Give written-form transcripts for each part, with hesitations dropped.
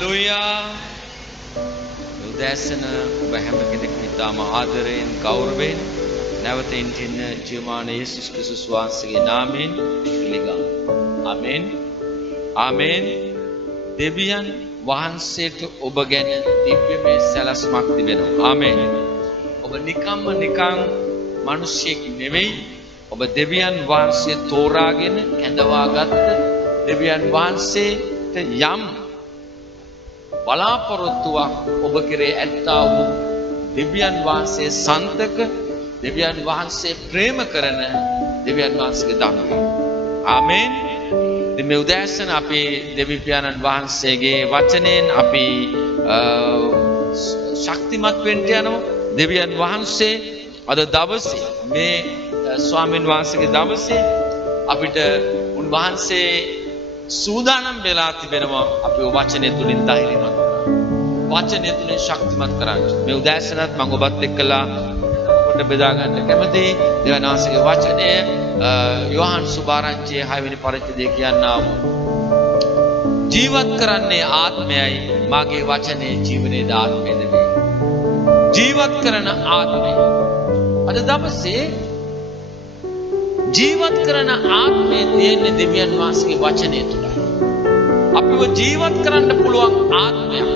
Hallelujah. උදෑසන ඔබ හැම කෙනෙක්ම ඉතාම ආදරයෙන් ගෞරවයෙන් නැවත ඉන්න ජීවමාන යේසුස් ක්‍රිස්තුස් වහන්සේගේ නාමයෙන් පිළිගන්නවා. ආමෙන්. ආමෙන්. දෙවියන් වහන්සේට ඔබ ගැන දිව්‍යමය සැලැස්මක් තිබෙනවා. ආමෙන්. ඔබ නිකන් මිනිසෙක් නෙවෙයි. ඔබ දෙවියන් වහන්සේ තෝරාගෙන කැඳවාගත්ත දෙවියන් වහන්සේට යම් බලාපොරොත්තුවක් ඔබ කෙරේ ඇත්තා වූ දෙවියන් වහන්සේ සන්තක දෙවියන් වහන්සේ ප්‍රේම කරන දෙවියන් වහන්සේගේ දරුවෙක්. ආමෙන්. මේ උදෑසන අපි දෙවි පියාණන් වහන්සේගේ වචනයෙන් අපි ශක්තිමත් වෙන්න යනවා. දෙවියන් වහන්සේ අද දවසේ මේ ස්වාමීන් වහන්සේගේ දවසේ අපිට උන්වහන්සේ සූදානම් වෙලා තිබෙනවා අපි වචනය තුලින් ධෛර්යමත් කරගන්න. වචනය තුලින් ශක්තිමත් කරගන්න. මේ උදෑසනත් මම ඔබත් එක්කලා කොට බෙදා ගන්න කැමතියි. දෙවියන් වහන්සේගේ වචනය යෝහන් සුභාරංචියේ 6 වෙනි පරිච්ඡේදයේ කියනවා ජීවත් කරන්නේ ආත්මයයි මාගේ වචනේ ජීවනයේ ආත්මයද වේ. ජීවත් කරන ආත්මය. අද දවසේ ජීවත් කරන ආත්මය තියෙන්නේ දෙවියන් වහන්සේගේ වචනය තුලයි. අපිව ජීවත් කරන්න පුළුවන් ආත්මයක්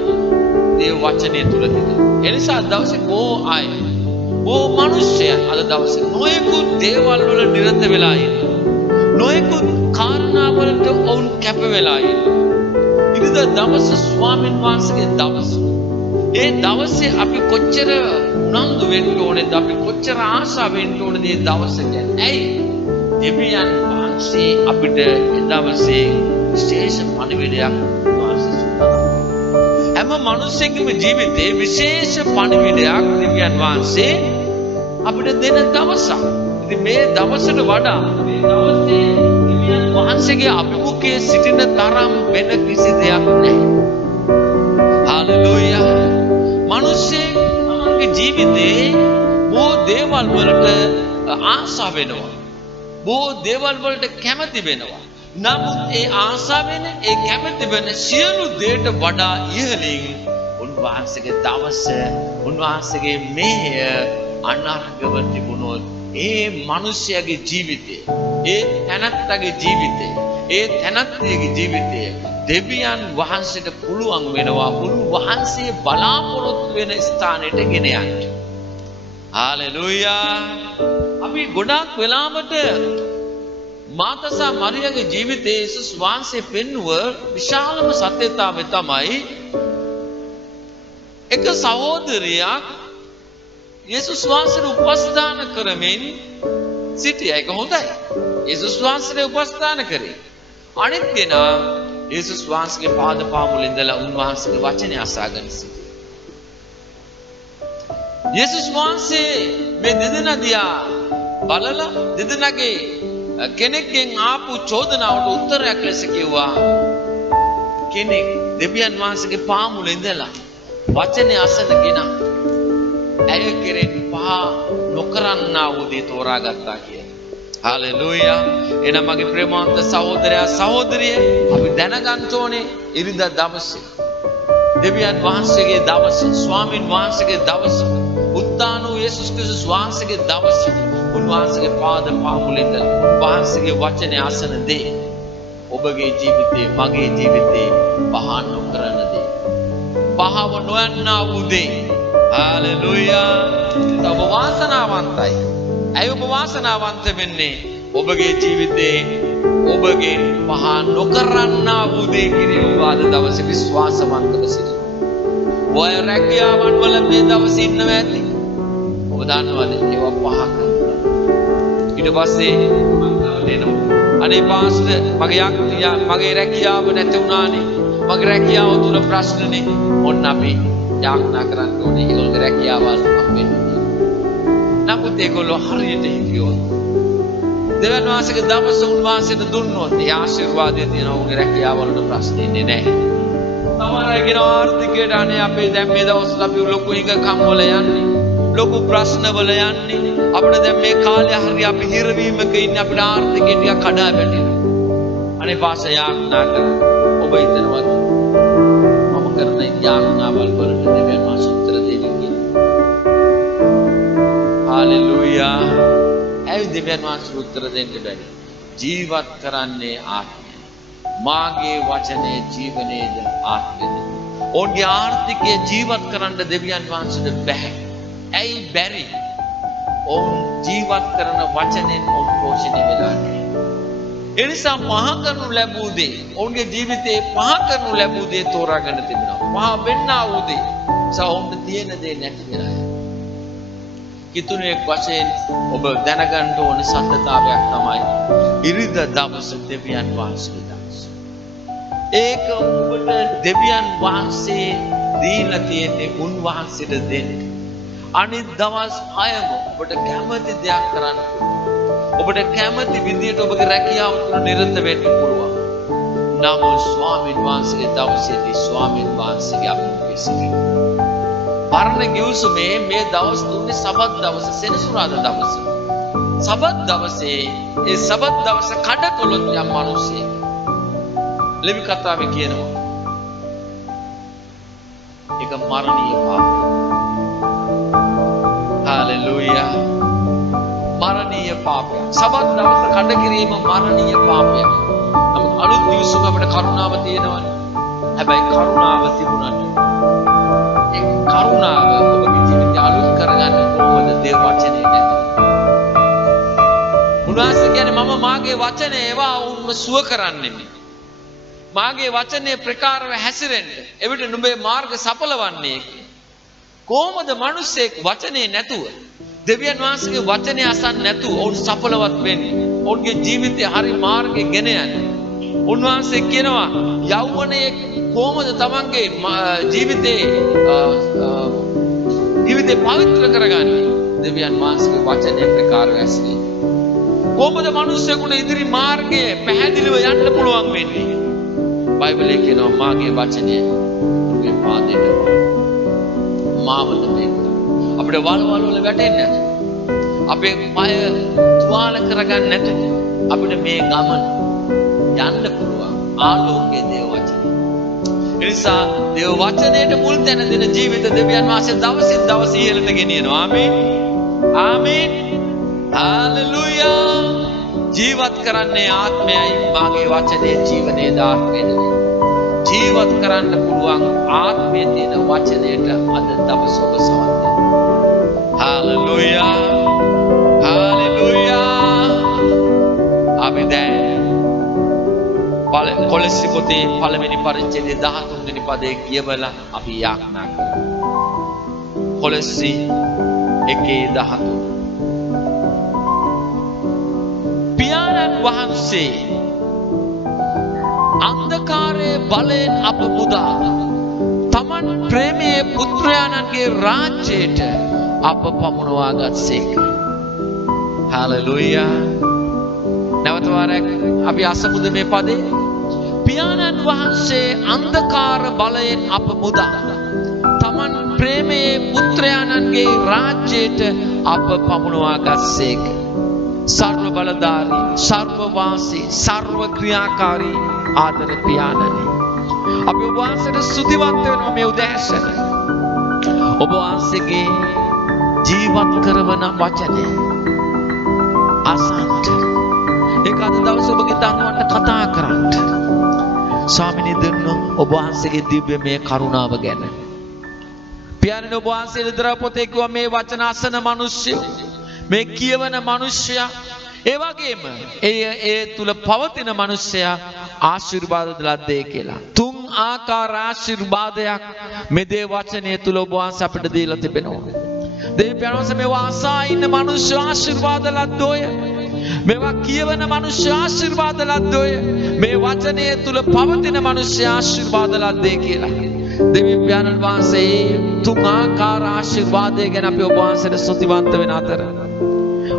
ඒ වචනය තුල තියෙනවා. ඒ නිසා දවසේ බොහෝ අය බොහෝ මිනිස්සුන් අද දවසේ නොයෙකුත් දේවල් වල නිරත වෙලා ඉන්නවා. නොයෙකුත් කාරණා වලට වුන් කැප වෙලා ඉන්නවා. ඉතින් දවස ස්වාමීන් වහන්සේගේ දවස. ඒ දවසේ අපි කොච්චර උනන්දු වෙන්න ඕනේද? අපි කොච්චර ආශා වෙන්න ඕනේද මේ දවස ගැන? ඇයි? දෙවියන් වහන්සේ අපිට ඒ දවසේ විශේෂ පණිවිඩයක් වාසය කරනවා. හැම මිනිසෙකගේ ජීවිතේ විශේෂ පණිවිඩයක් දෙවියන් වහන්සේ අපිට දෙන දවසක්. ඉතින් මේ දවසට වඩා මේ දවසේ දෙවියන් වහන්සේගේ අභිමුඛයේ සිටින තරම් වෙන කිසි දෙයක් නැහැ. හාලෙලූයා. මිනිස්සේ ජීවිතේ බොහෝ දේවල් වලට ආශා වෙනවා. බොහෝ දේවල් වලට කැමති වෙනවා. නමුත් ඒ ආශාවෙන් ඒ කැමති වෙන සියලු දේට වඩා ඉහළින් උන්වහන්සේගේ දවස උන්වහන්සේගේ මෙහෙය අනර්ගව තිබුණොත් ඒ මිනිසයාගේ ජීවිතේ ඒ තැනැත්තාගේ ජීවිතේ ඒ තැනැත්තියගේ ජීවිතේ දෙවියන් වහන්සේට පුළුවන් වෙනවා උන්වහන්සේ බලාපොරොත්තු වෙන ස්ථානෙට ගෙන යන්න. හාලෙලූයා. අපි ගොඩාක් වෙලාවට මාතසා මරියාගේ ජීවිතයේ යේසුස් වහන්සේ පෙන්වුව විශාලම සත්‍යතාවය තමයි එක සහෝදරියක් යේසුස් වහන්සේට උපස්ථාන කරමින් සිටියා. ඒක හොඳයි. යේසුස් වහන්සේට උපස්ථාන කරේ. අනිත් කෙනා යේසුස් වහන්සේගේ පාද පාමුල ඉඳලා උන්වහන්සේගේ වචනේ අසාගෙන සිටියා. යේසුස් වහන්සේ මේ දෙදෙනා දිහා බලලා දෙදෙනාගේ කෙනෙක්ගෙන් ආපු චෝදනාවට උත්තරයක් ලෙස කිව්වා කෙනෙක් දෙවියන් වහන්සේගේ පාමුල ඉඳලා වචනේ අසනගෙන ඇය කෙරෙන් පහ නොකරන්නා වූ දේ තෝරාගත්තා කියලා. හාලෙලූයා. එනම් මගේ ප්‍රේමවන්ත සහෝදරයා සහෝදරිය අපි දැනගන්න ඕනේ ඉරිදා දවසේ දෙවියන් වහන්සේගේ දවස ස්වාමින් වහන්සේගේ දවස උත්තාන වූ යේසුස් ක්‍රිස්තුස් වහන්සේගේ දවස උන්වහන්සේගේ පාද පාමුලෙන් වහන්සේගේ වචනේ අසන දේ ඔබගේ ජීවිතේ මගේ ජීවිතේ පහ නොකරන දේ පහව නොයන්නා වූ දේ. හාලෙලූයා. ඔබ වාසනාවන්තයි. ඇයි ඔබ වාසනාවන්ත වෙන්නේ? ඔබගේ ජීවිතේ ඔබගේ පහ නොකරන්නා වූ දේ කිරීම ඔබ අද දවසේ විශ්වාසවන්තව සිටිනවා. ඔය රැකියාවන් වල මේ දවසේ ඉන්නව ඇති. ඔබ දන්නවද ඒවා පහ කරනවා. ඊට පස්සේ දෙනවා. අනේ පාස්ටර් මගේ රැකියාව නැති වුණානේ. මගේ රැකියාව තුල ප්‍රශ්නනේ. ඔන්න අපි යාඥා කරන්න ඕනේ ඒගොල්ලෝ රැකියාවල් හම්බෙන්න. නමුත් ඒගොල්ලෝ හරියට හිටියොත් දෙවියන් වහන්සේගේ දවස උන්වහන්සේට දුන්නොත් ඒ ආශිර්වාදය තියෙන ඔහුගේ රැකියාව වලට ප්‍රශ්න ඉන්නේ නැහැ. සමහරගෙන ආර්ථිකයට අනේ අපේ දැන් මේ දවස්වල අපි ලොකු හිඟකම් වල යන්නේ. ලොකු ප්‍රශ්න වල යන්නේ. අපිට දැන් මේ කාලේ හරිය අපි හිරවීමක ඉන්නේ අපේ ආර්ථිකය ටික කඩා වැටෙනවා. අනේ පාස යාඥා කරා. ඔබ හිතනවද මම යාඥාවල් වලට දෙවියන් වහන්සේ උත්තර දෙන්නේ. හාලෙලූයා. ඇයි දෙවියන් වහන්සේ උත්තර දෙන්න බැරි? ජීවත් කරන්නේ ආත්මය. මාගේ වචනේ ජීවනයේද ආත්මයද. ඔවුන්ගේ ආර්ථිකය ජීවත් කරන්න දෙවියන් වහන්සේට බැහැ. ඇයි බැරි? ඔවුන් ජීවත් කරන වචනෙන් ඔවුන් පෝෂණය වෙලා නැහැ. ඒ නිසා පහ කරනු ලැබූ දේ, ඔවුන්ගේ ජීවිතේ පහ කරනු ලැබූ දේ තෝරාගෙන තිබෙනවා. පහ වෙන්නා වූ දේ සවුන්ට තියෙන දේ නැති වෙනවා. කිතුණෙක් වශයෙන් ඔබ දැනගන්න ඕන සත්‍යතාවයක් තමයි ඉරිද දවස දෙවියන් වහන්සේගේ දවස. ඒක ඔබට දෙවියන් වහන්සේ දීලා තියෙන්නේ උන්වහන්සේට දෙන්න. අනිත් දවස් 6ම ඔබට කැමති දෙයක් කරන්න පුළුවන්. ඔබට කැමති විදියට ඔබගේ රැකියාව තුළ නිරත වෙන්න පුළුවන්. නමුත් ස්වාමීන් වහන්සේගේ දවසේදී ස්වාමීන් වහන්සේගේ අභිමුඛය පරණ ගිවිසුමේ මේ දවස් තුනේ සබත් දවස සෙනසුරාදා දවස. සබත් දවසේ ඒ සබත් දවස කඩකොළොත් යම් මිනිසෙක් ලෙවි කතාවේ කියනවා. ඒක මරණීය පාපය. හාලෙලූයා. මරණීය පාපය. සබත් දවස කඩ කිරීම මරණීය පාපයක්. නමුත් අලුත් ගිවිසුම අපිට කරුණාව තියෙනවනේ. හැබැයි කරුණාව තිබුණාට ඒ කරුණාව ඔබගේ ජීවිතය අලුත් කරගන්න කොහොමද? දේව වචනේ නැති. උන්වහන්සේ කියන්නේ මම මාගේ වචනේ ඒවා උන්ව සුව කරන්නේ. මාගේ වචනේ ප්‍රකාරව හැසිරෙන්න. එවිට නුඹේ මාර්ග සඵලවන්නේ. කොහොමද මිනිස්සෙක් වචනේ නැතුව දෙවියන් වහන්සේගේ වචනේ අසන්න නැතුව ඔවුන් සඵලවත් වෙන්නේ? ඔවුන්ගේ ජීවිතය හරි මාර්ගේ ගෙන යන්නේ. උන්වහන්සේ කියනවා යෞවනයේ කොහොමද තමන්ගේ ජීවිතේ පවිත්‍ර කරගන්නේ? දෙවියන් වහන්සේගේ වචනේ ප්‍රකාරව හැසිරෙන්න. කොහොමද මිනිස්සුන්ට ඉදිරි මාර්ගයේ පැහැදිලිව යන්න පුළුවන් වෙන්නේ? බයිබලයේ කියනවා මාගේ වචනය ඔබේ පාදයට මාවත දෙන්න. අපිට වලවල් වල වැටෙන්නේ නැත. අපේ පය තුවාල කරගන්න නැතුව අපිට මේ ගමන යන්න පුළුවන්. ආලෝකයේ දේව වචනය. ඒ නිසා දේව වචනයට මුල් තැන දෙන ජීවිත දෙවියන් වහන්සේ දවසින් දවස ඉහළට ගෙනියනවා. ආමේන්. ආමේන්. හාලෙලූයා. ජීවත් කරන්නේ ආත්මයයි. මාගේ වචනේ ජීවනයේ දාත්මයද ජීවත් කරන්න පුළුවන් ආත්මයේ තියෙන වචනයට අද දවස ඔබ සවන් දෙන්න. හාලෙලූයා. හාලෙලූයා. අපි දැන් කොලොස්සේ පොතේ පළවෙනි පරිච්ඡේදයේ 13 වෙනි පදයේ කියවලා අපි යාඥා කරමු. කොලොස්සේ 1:13 පියාණන් වහන්සේ අන්ධකාරයේ බලයෙන් අප මුදා තමන් ප්‍රේමයේ පුත්‍රයාණන්ගේ රාජ්‍යයට අප පමුණවාගත්සේක. හාලෙලූයා. නැවත වරක් අපි අසමුද මේ පදේ? පියාණන් වහන්සේ අන්ධකාර බලයෙන් අප මුදා තමන් ප්‍රේමයේ පුත්‍රයාණන්ගේ රාජ්‍යයට අප පමුණවාගත්සේක. සර්ව බලධාරී, සර්ව වාසී, සර්ව ක්‍රියාකාරී ආදර පියාණනි, අපි ඔබ වහන්සේට ස්තුතිවන්ත වෙනවා මේ උදෑසන. ඔබ වහන්සේගේ ජීවත් කරවන වචනය අසන්ට, ඒක අද දවසේ ඔබගේ දරුවන්ට කතා කරන්න. ස්වාමිනේ දෙන්න ඔබ වහන්සේගේ දිව්‍යමය කරුණාව ගැන. පියාණනි, ඔබ වහන්සේ විතර පොතේ කිව්වා මේ වචන අසන මිනිස්සු, මේ කියවන මිනිසයා, ඒ වගේම ඒ තුල පවතින මිනිසයා ආශිර්වාද ලද්දේ කියලා. තුන් ආකාර ආශිර්වාදයක් මේ දේ වචනය තුල ඔබ වහන්සේ අපිට දීලා තිබෙනවා. දෙවියන් වහන්සේ මේවා අසා ඉන්න මිනිස්සු ආශිර්වාද ලද්දෝය. මේවා කියවන මිනිස්සු ආශිර්වාද ලද්දෝය. මේ වචනය තුල පවතින මිනිස්සු ආශිර්වාද ලද්දේ කියලා. දෙවියන් වහන්සේ තුන් ආකාර ආශිර්වාදය ගැන අපි ඔබ වහන්සේට ස්තුතිවන්ත වෙන අතර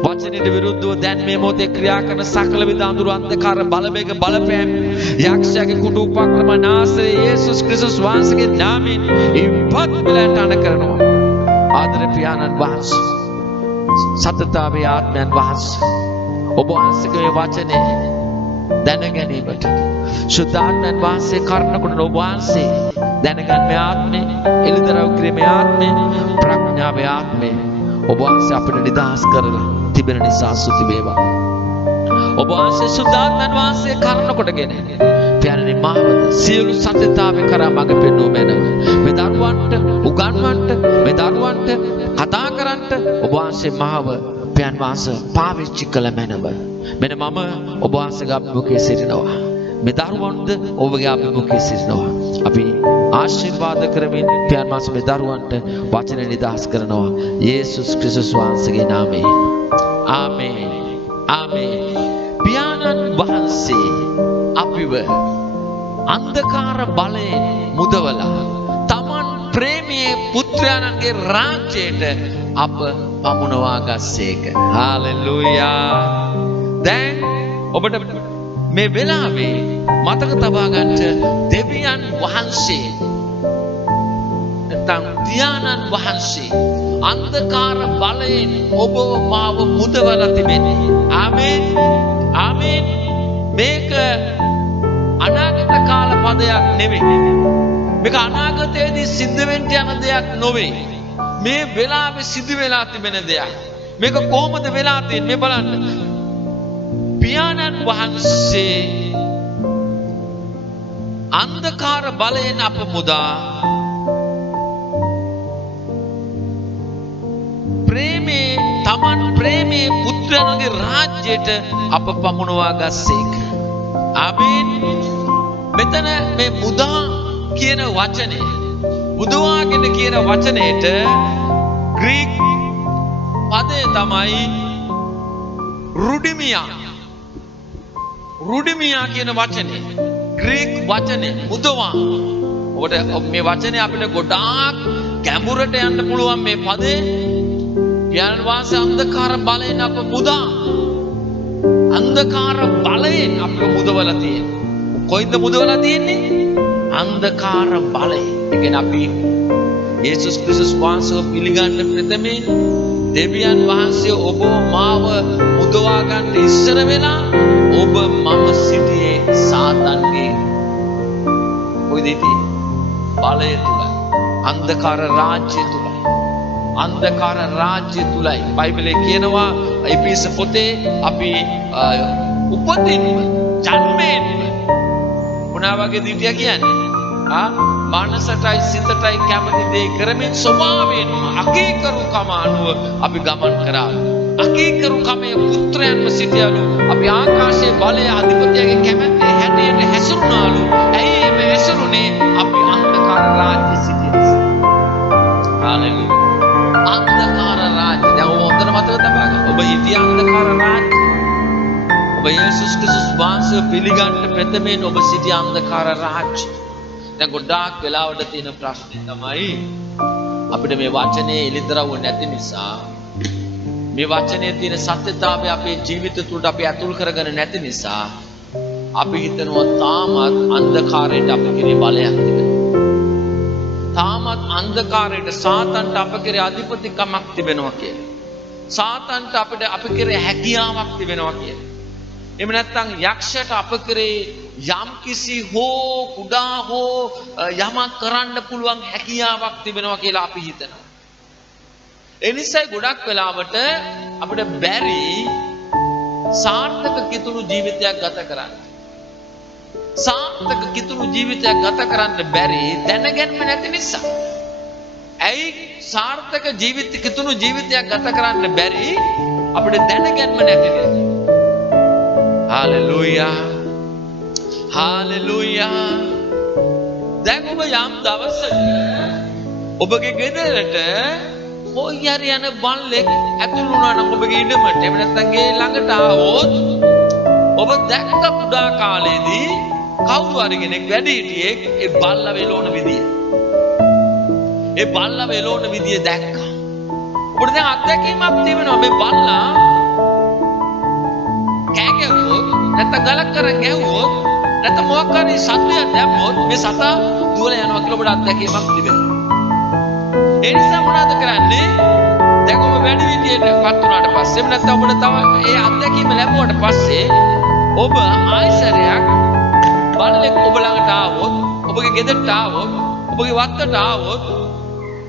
වචනයට විරුද්ධව දැන් මේ මොහොතේ ක්‍රියා කරන සකල විද අඳුරු අන්ධකාර බලවේග බලපෑම් යක්ෂයාගේ කුඩු උපක්‍රම නාසයේ යේසුස් ක්‍රිස්තුස් වහන්සේගේ නාමයෙන් ඉවත් වෙලට අණ කරනවා. ආදර පියාණන් වහන්සේ, සතතාවේ ආත්මයන් වහන්සේ, ඔබ වහන්සේගේ වචනේ දැනගැනීමට ශුද්ධාත්මයන් වහන්සේ කරුණාකොට ඔබ වහන්සේ දැනගන්න ආත්මේ එළිදරව් කිරීමේ ආත්මේ ප්‍රඥාවේ ආත්මේ ඔබ වහන්සේ අපිට නිදහස් කරලා තිබෙන නිසා සුති වේවා. ඔබ වහන්සේ ශුද්ධාත්මයන් වහන්සේ කරුණාකොටගෙන පියාණනි මාවද සියලු සත්‍යතාවේ කරා මඟ පෙන්වෝ මැනව. මේ දරුවන්ට උගන්වන්නට මේ දරුවන්ට කතා කරන්නට ඔබ වහන්සේ මාව පියාණන් වහන්සේ පාවිච්චි කළ මැනව. මෙන්න මම ඔබ වහන්සේගේ අභිමුඛයේ සිටිනවා. මේ දරුවන්ද ඔබගේ අභිමුඛයේ සිටිනවා. අපි ආශිර්වාද කරමින් පියාණන් වහන්සේ මේ දරුවන්ට වචන නිදහස් කරනවා. යේසුස් ක්‍රිස්තුස් වහන්සේගේ නාමයෙන්. ආමේන්. ආමේන්. පියාණන් වහන්සේ අපිව අන්ධකාර බලයෙන් මුදවලා තමන් ප්‍රේමී පුත්‍රයන්ගේ රාජ්‍යයට අප පමුණවා ගස්සේක. හාලෙලූයා. දැන් ඔබට මේ වෙලාවේ මතක තබා ගන්නට දෙවියන් වහන්සේ නැත්නම් ධානයන් වහන්සේ අන්ධකාර බලයෙන් ඔබ මාව මුදවලා තිබෙන්නේ. ආමේන්. ආමේන්. මේක අනාගත කාල පදයක් නෙවෙයි. මේක අනාගතයේදී සිද්ධ වෙන්න යන දෙයක් නොවේ. මේ වෙලාවේ සිදු වෙලා තිබෙන දෙයක්. මේක කොහොමද වෙලා තියෙන්නේ මේ බලන්න. පියාණන් වහන්සේ අන්ධකාර බලයෙන් අප මුදා තමන් ප්‍රේමී පුත්‍රයන්ගේ රාජ්‍යයට අප පමුණවා ගස්සේක. ආමේන්. මෙතන මේ මුදා කියන වචනේ මුදවාගෙන කියන වචනේට ග්‍රීක පදේ තමයි රුඩිමියා කියන වචනේ. ග්‍රීක වචනේ මුදවා. ඔබට මේ වචනේ අපිට ගොඩාක් ගැඹුරට යන්න පුළුවන් මේ පදේ. පියාණන් වහන්සේ අන්ධකාර බලයෙන් අප මුදා අන්ධකාර බලයෙන් අප මුදවලා තියෙන්නේ. කොයින්ද මුදවලා තියෙන්නේ? අන්ධකාර බලයෙන්. ඒ කියන්නේ අපි යේසුස් ක්‍රිස්තුස් වහන්සේ පිළිගන්න ප්‍රථමයෙන් දෙවියන් වහන්සේ ඔබ මාව මුදවා ගන්න ඉස්සර වෙලා ඔබ මම සිටියේ සාතන්ගේ කොයිද බලය තුල අන්ධකාර රාජ්‍ය තුල අන්ධකාර රාජ්‍ය තුලයි. බයිබලයේ කියනවා එපිස පොතේ අපි උපතින්ම ජන්මයෙන් මොනවා වගේ දිටිය කියන්නේ මානසටයි සිතටයි කැමති දේ කරමින් ස්වභාවයෙන්ම අකීකරුකම අනුව අපි ගමන් කරා. අකීකරුකමේ පුත්‍රයන්ව සිටියලු අපි ආකාශයේ බලයේ අධිපතියගේ කැමැත්තේ හැටියට හැසිරුණාලු. ඇයි මේ හැසිරුනේ? අපි අන්ධකාර රාජ්‍ය සිටියස්. හාලෙලූයා. අන්ධකාර රාජ්‍ය. දැන් ඔබ හොඳට මතක තබා ගන්න. ඔබ හිටිය අන්ධකාර රාජ්‍ය. ඔබ යේසුස් ක්‍රිස්තුස් වහන්සේ පිළිගන්න ප්‍රථමයෙන් ඔබ සිටිය අන්ධකාර රාජ්‍ය. දැන් ගොඩාක් වෙලාවට තියෙන ප්‍රශ්නේ තමයි අපිට මේ වචනේ එළිදරව් නැති නිසා මේ වචනේ තියෙන සත්‍යතාවය අපේ ජීවිත තුළට අපි ඇතුල් කරගෙන නැති නිසා අපි හිතනවා තාමත් අන්ධකාරයට අපි කෙරේ බලයක් තිබෙනවා. තාමත් අන්ධකාරයට සාතන්ට අප කෙරේ අධිපතිකමක් තිබෙනවා කියලා. සාතන්ට අපිට අප කෙරේ හැකියාවක් තිබෙනවා කියලා. එහෙම නැත්නම් යක්ෂයට අප කරේ යම් කිසි හෝ කුඩා හෝ යමක් කරන්න පුළුවන් හැකියාවක් තිබෙනවා කියලා අපි හිතනවා. ඒ නිසායි ගොඩක් වෙලාවට අපිට බැරි සාර්ථක කිතුණු ජීවිතයක් ගත කරන්න. සාර්ථක කිතුණු ජීවිතයක් ගත කරන්න බැරි දැනගැන්ම නැති නිසා. ඇයි සාර්ථක කිතුණු ජීවිතයක් ගත කරන්න බැරි අපිට දැනගැන්ම නැති නිසා. හාලෙලූයා. හාලෙලූයා. දැන් ඔබ යම් දවසක ඔබගේ ගෙදරට කොයි හරි යන බල්ලෙක් ඇතුළු වුණා නම් ඔබගේ ඉඩමට එහෙම නැත්නම් ගේ ළඟට ආවොත් ඔබ දැක්ක කුඩා කාලේදී කවුරු හරි කෙනෙක් වැඩිහිටියෙක් ඒ බල්ලා වෙලෝන විදිය. ඒ බල්ලා වෙලෝන විදිය දැක්කා. ඔබට දැන් අත්දැකීමක් තියෙනවා මේ බල්ලා කෑගැව්වොත් නැත්නම් ගලක් කරන් ගැහුවොත් නැත්නම් මොකක් හරි සත්වයක් දැම්මොත් මේ සතා දුවලා යනවා කියලා ඔබට අත්දැකීමක් තිබෙනවා. ඒ නිසා මොනවද කරන්නේ? දැන් ඔබ වැඩි විදියට පත් වුණාට පස්සේ නැත්නම් ඔබට තව ඒ අත්දැකීම ලැබුවාට පස්සේ ඔබ ආයසරයක් බල්ලෙක් ඔබ ළඟට ආවොත්, ඔබගේ ගෙදරට ආවොත්, ඔබගේ වත්තට ආවොත්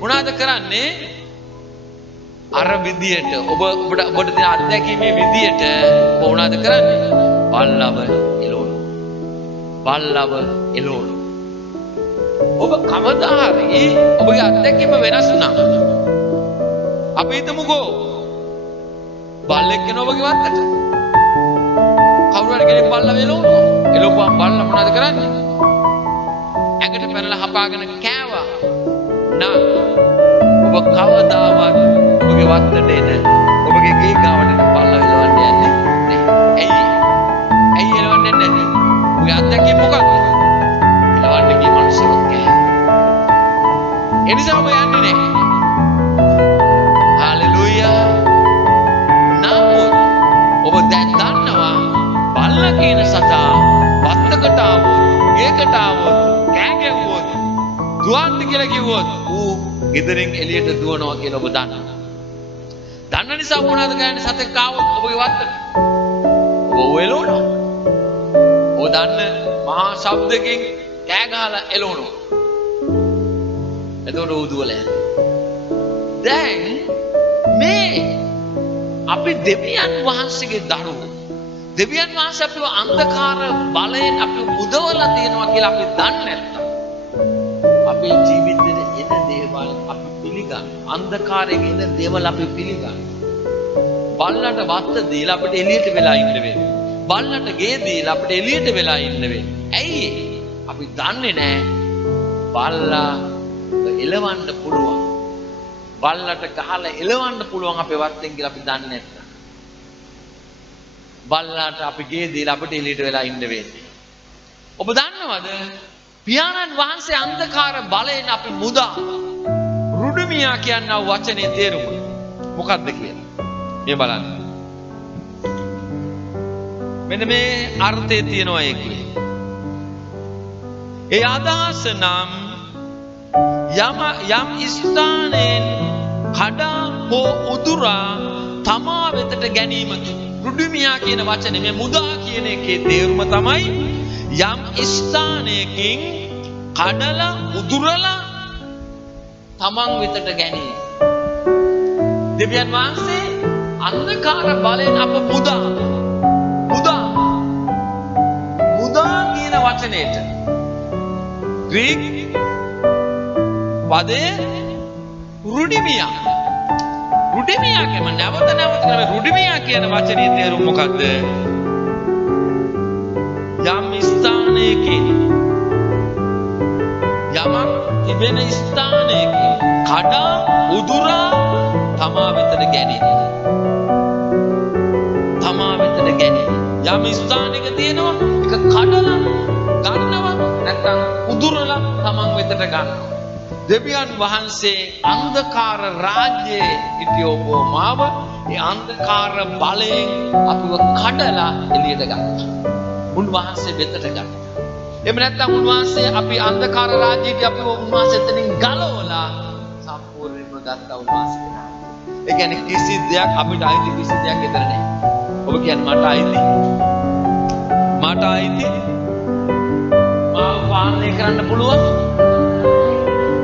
මොනවද කරන්නේ? අර විදියට ඔබට තියෙන අත්දැකීමේ විදියට ඔබ මොනවද කරන්නේ? බල්ලව එලවන. බල්ලව එලවන. ඔබ කවදා හරි ඔබගේ අත්දැකීම වෙනස් නම් අපි හිතමුකෝ බල්ලෙක් කෙන ඔබගේ වත්තට. කවුරු හරි කෙනෙක් බල්ලව එලවනවා. එලවපුවාම බල්ලා මොනවද කරන්නේ? ඇඟට පැනලා හපාගෙන කෑවා. නම් ඔබ කවදාවත් ඔබගේ වත්තට එන ඔබගේ ගේ ගාවට බල්ලා එලවන්න යන්නේ නැහැ. ඇයි එලවන්නේ නැන්නේ? ඔබගේ අත්දැකීම මොකක්ද? එලවන්න ගිය මිනිස්සුත් කෑ. ඒ නිසා ඔබ යන්නේ නැහැ. හාලෙලූයා. නමුත් ඔබ දැන් දන්නවා බල්ලා කියන සතා වත්තකට ආවොත්, ගේකට ආවොත්, කෑ ගැව්වොත්, දුවන්න කියලා කිව්වොත් ඌ ගෙදරින් එළියට දුවනවා කියලා ඔබ දන්නවා. දන්න නිසා මොනවද කරන්නේ? සතෙක් ආවොත් ඔබගේ වත්තට ඔබ එළවනවා. ඔබ දන්න මහා ශබ්දකින් කෑ ගහලා එළවනවා. එතකොට ඌ දුවලා යනවා. දැන් මේ අපි දෙවියන් වහන්සේගේ දරුවෝ. දෙවියන් වහන්සේ අපිව අන්ධකාර බලයෙන් අපිව මුදවලා තියෙනවා කියලා අපි දන්නේ නැත්නම් අපේ ජීවිතේ එන දේවල් අපි පිළිගන්න. අන්ධකාරයේ එන දේවල් අපි පිළිගන්න. බල්ලට වත්ත දීලා අපිට එළියට වෙලා ඉන්න වෙන්නේ. බල්ලට ගේ දීලා අපිට එළියට වෙලා ඉන්න වෙන්නේ. ඇයි? අපි දන්නේ නැහැ බල්ලා එලවන්න පුළුවන්. බල්ලට ගහලා එලවන්න පුළුවන් අපේ වත්තෙන් කියලා අපි දන්නේ නැත්නම් බල්ලාට අපි ගේ දීලා අපිට එළියට වෙලා ඉන්න වෙන්නේ. ඔබ දන්නවද? පියාණන් වහන්සේ අන්ධකාර බලයෙන් අපි මුදා රුඩුමියා කියනා වචනේ තේරුම මොකක්ද කියලා මේ බලන්න. මෙන්න මේ අර්ථය තියෙනවා ඒකේ. ඒ අදහස නම් යම් ස්ථානයෙන් කඩා හෝ උදුරා තමා වෙතට ගැනීමකි. රුඩුමියා කියන වචනේ මේ මුදා කියන එකේ තේරුම තමයි යම් ස්ථානයකින් කඩලා උදුරලා තමන් වෙතට ගැනීම. දෙවියන් වහන්සේ අන්ධකාර බලයෙන් අප මුදා කියන වචනේට ග්‍රීක පදේ රුඩිමියා කියම නැවත කරන රුඩිමියා කියන වචනේ තේරුම මොකක්ද? යම් ස්ථානයකින් යමක් තිබෙන ස්ථානයකින් කඩා උදුරා තමා වෙතට ගැනීම. යම් ස්ථානයක තියෙනවා ඒක කඩලා ගන්නවා නැත්නම් උදුරලා තමන් වෙතට ගන්නවා. දෙවියන් වහන්සේ අන්ධකාර රාජ්‍යයේ සිටියෝ මාව ඒ අන්ධකාර බලයෙන් අපිව කඩලා එළියට ගත්තා. උන්වහන්සේ වෙතට ගත්තා. එහෙම නැත්නම් උන්වහන්සේ අපි අන්ධකාර රාජ්‍යයට අපිව උන්වහන්සේ එතනින් ගලවලා සම්පූර්ණයෙන්ම ගත්තා උන්වහන්සේ. ඒ කියන්නේ කිසි දෙයක් අපිට අයිති කිසි දෙයක් ඊතර නැහැ. ඔබ කියන්නේ මට අයිති. මාව පාලනය කරන්න පුළුවන්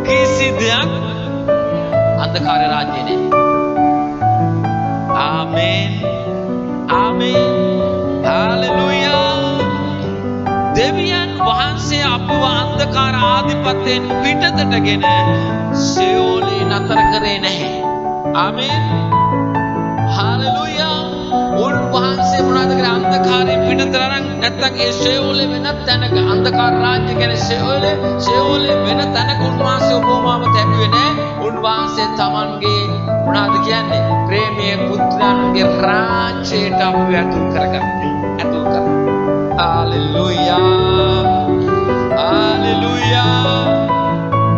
කිසි දෙයක් අන්ධකාර රාජ්‍යයේ නැහැ. ආමේන්. හාලෙලූයා. දෙවියන් වහන්සේ අපව අන්ධකාර ආධිපත්‍යයෙන් පිටතටගෙන සෙෝලේ නතර කරේ නැහැ. ආමේන්. හාලෙලූයා. උන්වහන්සේ මොනවද කරේ? අන්ධකාරයෙන් පිටතට අරන් නැත්තම් ඒ සෙෝලේ වෙන තැනක අන්ධකාර රාජ්‍ය කියන්නේ සෙෝලේ වෙන තැනක උන්වහන්සේ ඔබවම තැබුවේ නැහැ. උන්වහන්සේ තමන්ගේ මොනවද කියන්නේ? ප්‍රේමයේ පුත්‍රයන්ගේ රාජ්‍යයට අපව ඇතුල් කරගත්තා. හාලෙලූයා.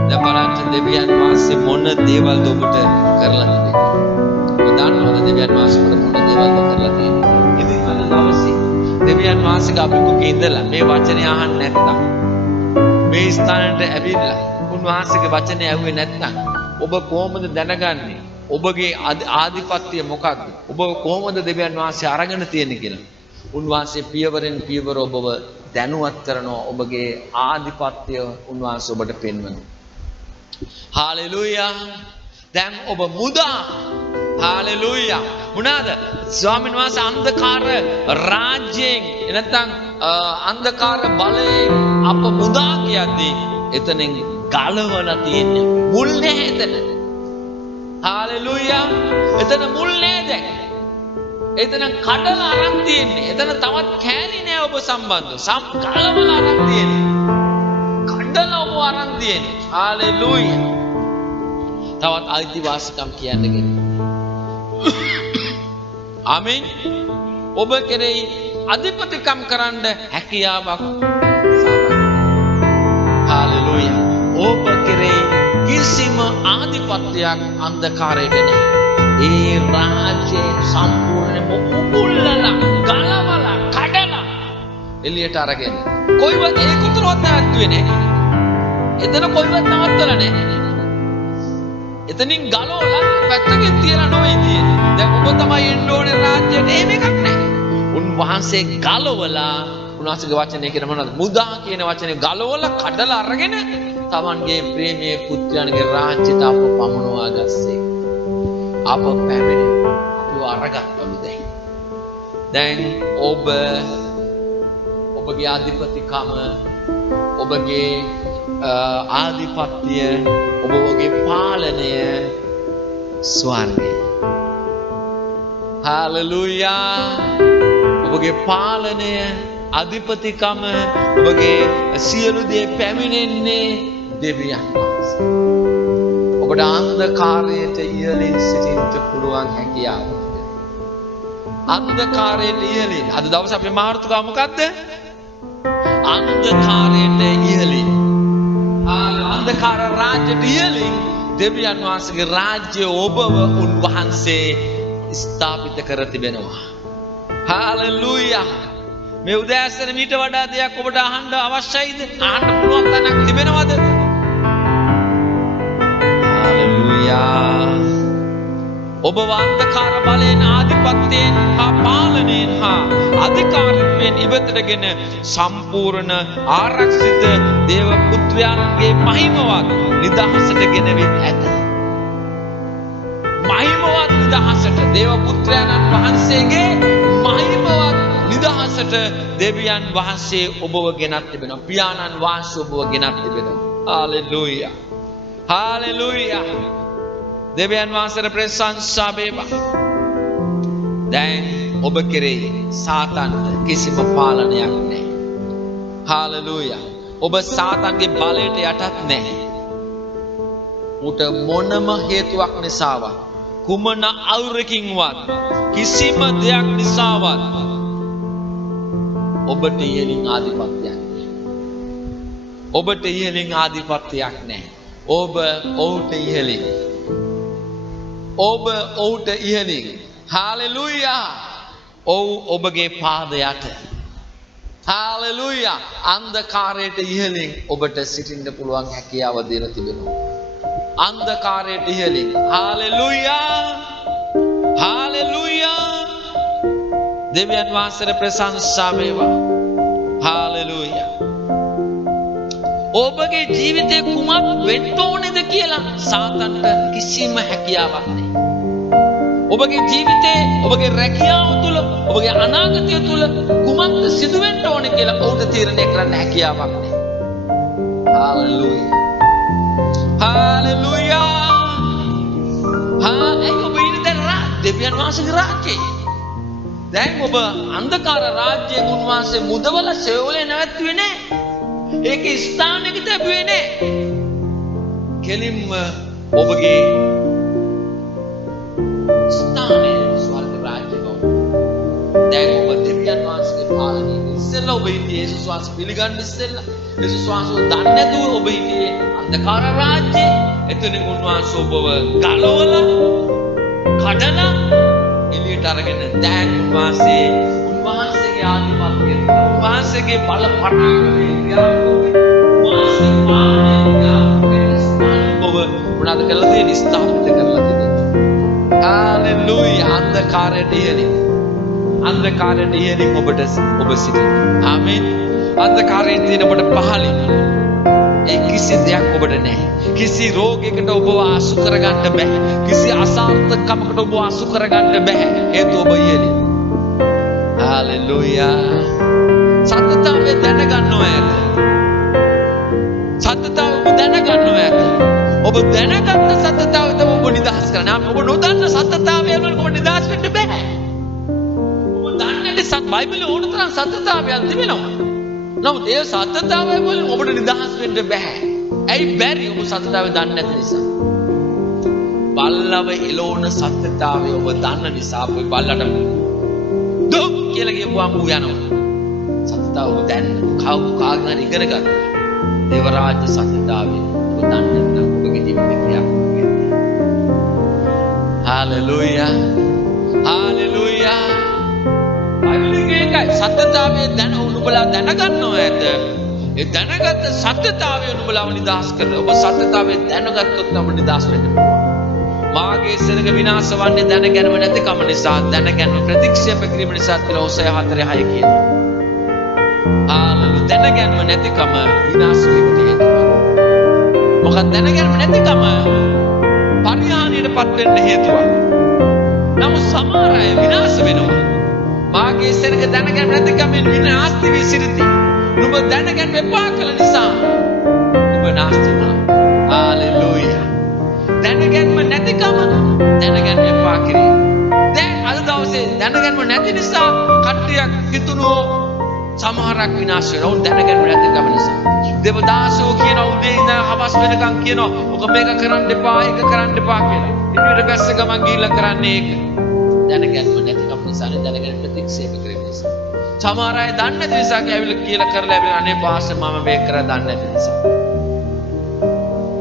දැන් බලන්න දෙවියන් වහන්සේ මොන දේවල්ද ඔබට කරලා තිබෙන්නේ? ඔබ දන්නවද දෙවියන් වහන්සේ ඔබට මොන දේවල්ද කරලා තියෙන්නේ? ඉතින් අද දවසේ දෙවියන් වහන්සේගේ අභිමුඛයේ ඉඳලා මේ වචනේ අහන්න නැත්නම් මේ ස්ථානට ඇවිල්ලා උන්වහන්සේගේ වචනේ ඇහුවේ නැත්නම් ඔබ කොහොමද දැනගන්නේ ඔබගේ ආධිපත්‍යය මොකක්ද? ඔබ කොහොමද දෙවියන් වහන්සේ අරගෙන තියෙන්නේ කියලා? උන්වහන්සේ පියවරෙන් පියවර ඔබව දැනුවත් කරනවා. ඔබගේ ආධිපත්‍ය උන්වහන්සේ ඔබට පෙන්වනවා. හාලෙලූයා. දැන් ඔබ මුදා. හාලෙලූයා. මොනවාද? ස්වාමීන් වහන්සේ අන්ධකාර රාජ්‍යයෙන් නැත්නම් අන්ධකාර බලයෙන් අප මුදා කියද්දී එතනින් ගලවලා තියෙන්නේ. මුල් නැහැ එතන. හාලෙලූයා. එතන මුල් නැහැ දැන්. එතන කඩලා අරන් තියෙන්නේ. එතන තවත් කෑලි නෑ ඔබ සම්බන්ධව. ගලවලා අරන් තියෙන්නේ. කඩලා ඔබ අරන් තියෙන්නේ. හාලෙලූයා. තවත් අයිතිවාසිකම් කියන්නේ. ආමෙන්. ඔබ කෙරෙහි අධිපතිකම් කරන්න හැකියාවක්. හාලෙලූයා. ඔබ කෙරෙහි කිසිම ආධිපත්‍යයක් අන්ධකාරයට නැහැ. ඒ රාජ්‍යය සම්පූර්ණයෙන්ම උගුල්ලලා ගලවලා කඩලා එළියට අරගෙන කොයිවත් ඒක උතරවත් නැවතුනේ නැහැ. එතන කොයිවත් නවත්තලා නැහැ. එතනින් ගලවලා පැත්තකින් තියලා නොවේ තියෙන්නේ. දැන් ඔබ තමයි එන්න ඕනේ රාජ්‍යයට. එහෙම එකක් නැහැ. උන්වහන්සේ ගලවලා උන්වහන්සේගේ වචනේ කියන මොනවද? මුදා කියන වචනේ ගලවලා කඩලා අරගෙන තමන්ගේ ප්‍රේමයේ පුත්‍රයන්ගේ රාජ්‍යයට අප පමුණවා ගස්සේ. අප පැමිණි අපිව අරගත්තලු දැන්. දැන් ඔබගේ අධිපතිකම ඔබගේ ආධිපත්‍ය ඔබගේ පාලනය ස්වර්ගයේ. හාලෙලූයා. ඔබගේ පාලනය අධිපතිකම ඔබගේ සියලු දේ පැමිණෙන්නේ දෙවියන් වහන්සේ. ඔබට අන්ධකාරයට ඉහළින් සිටින්න පුළුවන් හැකියාව. අන්ධකාරයට ඉහළින්. අද දවසේ අපේ මාතෘකාව මොකද්ද? අන්ධකාරයට ඉහළින්. අන්ධකාර රාජ්‍යයට ඉහළින් දෙවියන් වහන්සේගේ රාජ්‍ය ඔබව උන්වහන්සේ ස්ථාපිත කර තිබෙනවා. හාලෙලූයා. මේ උදෑසන මීට වඩා දෙයක් ඔබට අහන්න අවශ්‍යයිද? අහන්න පුළුවන් තැනක් තිබෙනවද? ඔබ අන්ධකාර බලයෙන් ආධිපත්‍යයෙන් හා පාලනයෙන් හා අධිකාරීත්වයෙන් ඉවතටගෙන සම්පූර්ණ ආරක්ෂිත දේව පුත්‍රයන්ගේ මහිමවත් නිදහසට ගෙනවිත් ඇත. මහිමවත් නිදහසට දේව පුත්‍රයන් වහන්සේගේ මහිමවත් නිදහසට දෙවියන් වහන්සේ ඔබව ගෙනත් තිබෙනවා. පියාණන් වහන්සේ ඔබව ගෙනත් තිබෙනවා. හාලෙලූයා. හාලෙලූයා. දෙවියන් වහන්සේට ප්‍රශංසා වේවා. දැන් ඔබ කෙරෙහි සාතන්ට කිසිම පාලනයක් නැහැ. හාලෙලූයා. ඔබ සාතන්ගේ බලයට යටත් නැහැ. උට මොනම හේතුවක් නිසාවත් කුමන අවුරකින්වත් කිසිම දෙයක් නිසාවත් ඔබට ඉහළින් ආධිපත්‍යයක් නැහැ. ඔබට ඉහළින් ආධිපත්‍යයක් නැහැ. ඔබ ඔහුට ඉහළින්. ඔබ ඔහුට ඉහළින්. හාලෙලූයා. ඔබගේ පාද යට. හාලෙලූයා. අන්ධකාරයට ඉහළින් ඔබට සිටින්න පුළුවන් හැකියාව දීලා තිබෙනවා. අන්ධකාරයට ඉහළින්. හාලෙලූයා. හාලෙලූයා. දෙවියන් වහන්සේට ප්‍රශංසා වේවා. හාලෙලූයා. ඔබගේ ජීවිතේ කුමක් වෙන්න ඕනේද කියලා සාතන්ට කිසිම හැකියාවක් නැහැ. ඔබගේ ජීවිතේ ඔබගේ රැකියාව තුළ ඔබගේ අනාගතය තුළ කුමක්ද සිදු වෙන්න ඕනේ කියලා ඔහුට තීරණය කරන්න හැකියාවක් නැහැ. හාලෙලූයා. හාලෙලූයා. ඔබ ඉන්නේ දෙවියන් වහන්සේගේ රාජ්‍යයේ. දැන් ඔබ අන්ධකාර රාජ්‍යයෙන් උන්වහන්සේ මුදවල සෙවලේ නැවතුනේ නැහැ. ඒකේ ස්ථානෙක තිබුණේ නැහැ. කෙලින්ම ඔබගේ ස්ථානයේ ස්වර්ග රාජ්‍යක. දැන් ඔබ දෙවියන් වහන්සේගේ පාලනයේ ඉස්සෙල්ලා ඔබ ඉන්නේ යේසුස් වහන්සේ පිළිගන්න ඉස්සෙල්ලා යේසුස් වහන්සේව දන්නේ නැතුව ඔබ ඉන්නේ අන්ධකාර රාජ්‍යයේ. එතනින් උන්වහන්සේ ඔබව ගලවලා කඩලා එළියට අරගෙන දැන් උන්වහන්සේගේ ආධිපත්‍යය උන්වහන්සේගේ බල පරාක්‍රමය මොනවද කළා තියෙන්නේ? ස්ථාපිත කරලා තිබෙනවා. හාලෙලූයා. අන්ධකාරයට ඉහළින්. අන්ධකාරයෙන් ඉහළින් ඔබට ඔබ සිටින්න. ආමේන්. අන්ධකාරයෙන් තියෙන ඔබට පහළින් ඒ කිසි දෙයක් ඔබට නැහැ. කිසි රෝගයකට ඔබව ආසු කරගන්න බෑ. කිසි අසාර්ථකකමකට ඔබව ආසු කරගන්න බෑ. හේතුව ඔබ ඉහළින්. හalleluya. සත්‍යතාවය දැනගන්නවා ඇත. සත්‍යතාවය ඔබ දැනගන්නවා ඇත. ඔබ දැනගත්ත සත්‍යතාවය තමයි ඔබ නිදහස් කරන්නේ. ඔබ නොදන්න සත්‍යතාවය වලින් ඔබ නිදහස් වෙන්න බෑ. ඔබ දන්නේ සත් බයිබලයේ ඕන තරම් සත්‍යතාවයක් තිබෙනවා. නමුත් ඒ සත්‍යතාවය වලින් ඔබට නිදහස් වෙන්න බෑ. ඇයි බැරි? ඔබ සත්‍යතාවය දන්නේ නැති නිසා. බල්ලව එළවන සත්‍යතාවය ඔබ දන්න නිසා ඔබ බල්ලට දුක් කියලා කියපුවාම ඌ යනවා. සත්‍යතාව ඔබ දැන් කාගෙන් හරි ඉගෙන ගන්න. දේව රාජ්‍ය සත්‍යතාවය ඔබ දන්නේ නැත්නම් ඔබගේ ජීවිතේ ක්‍රියාත්මක වෙන්නේ. හalleluya. හalleluya. බයිබලයේ සත්‍යතාවය දැන උඹලා දැනගන්නවා ඇත. ඒ දැනගත් සත්‍යතාවය උඹලාව නිදහස් කරනවා. ඔබ සත්‍යතාවය දැනගත්තොත් නම් නිදහස් වෙන්න පුළුවන්. මාගේ සෙනඟ විනාශ වන්නේ දැනගැනීම නැතිකම නිසා, දැනගැනීම ප්‍රතික්ෂේප කිරීම නිසා කියලා හොසය 4:6 කියනවා. දැනගැනීම නැතිකම විනාශ වීමට හේතුවක්. මොකක්ද දැනගැනීම නැතිකම පරිහානියටපත් වෙන්න හේතුවක්. නමුත් සමහර අය විනාශ වෙනවා. මාගේ සෙනඟ දැනගැනීම නැතිකමෙන් විනාශ වී සිටිති. නුඹ දැනගැනීම එපා කළ නිසා නුඹ නාස්ත වුණා. හalleluya. දැනගැනීම නැතිකම දැනගැනීම එපා කිරීම. දැන් අද දවසේ දැනගැනීම නැති නිසා කට්ටියක් හිතුනෝ සමහරක් විනාශ වෙනවා. උන් දැනගැනීම නැතිකම නිසා. දේවදාසෝ කියන උදේ ඉඳන් හවස් වෙනකන් කියනවා ඔක මේක කරන්න එපා, ඒක කරන්න එපා කියලා. ඉතින් බැස්ස ගමන් ගිහිල්ලා කරන්නේ ඒක. දැනගැනීම නැතිකම නිසා නේ, දැනගැනීම ප්‍රතික්ෂේප කිරීම නිසා. සමහර අය දන්නේ නැති නිසා කියලා කරලා ඇවිල්ලා අනේ පාස්ටර් මම මේක කරා දන්නේ නැති නිසා.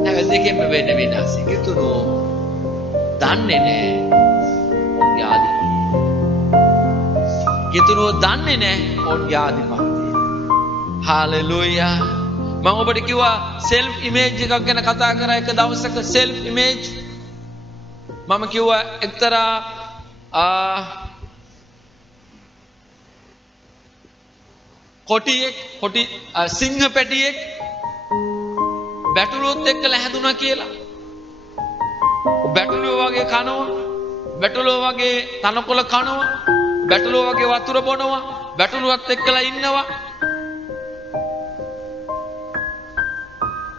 හැබැයි දෙකෙන්ම වෙන විනාශය. කිතුනෝ දන්නේ නැහැ. ඔවුන්ගේ ආධිපත්‍යය. කිතුනෝ දන්නේ නැහැ ඔවුන්ගේ ආධිපත්‍යය. හalleluya. මම ඔබට කිව්වා self image එකක් ගැන කතා කරා එක දවසක. self image මම කිව්වා එක්තරා කොටි සිංහ පැටියෙක් බැටළුවොත් එක්කලා හැදුනා කියලා. බැටළුවෝ වගේ කනවා, බැටළුවෝ වගේ තනකොළ කනවා, බැටළුවෝ වගේ වතුර බොනවා, බැටළුවත් එක්කලා ඉන්නවා.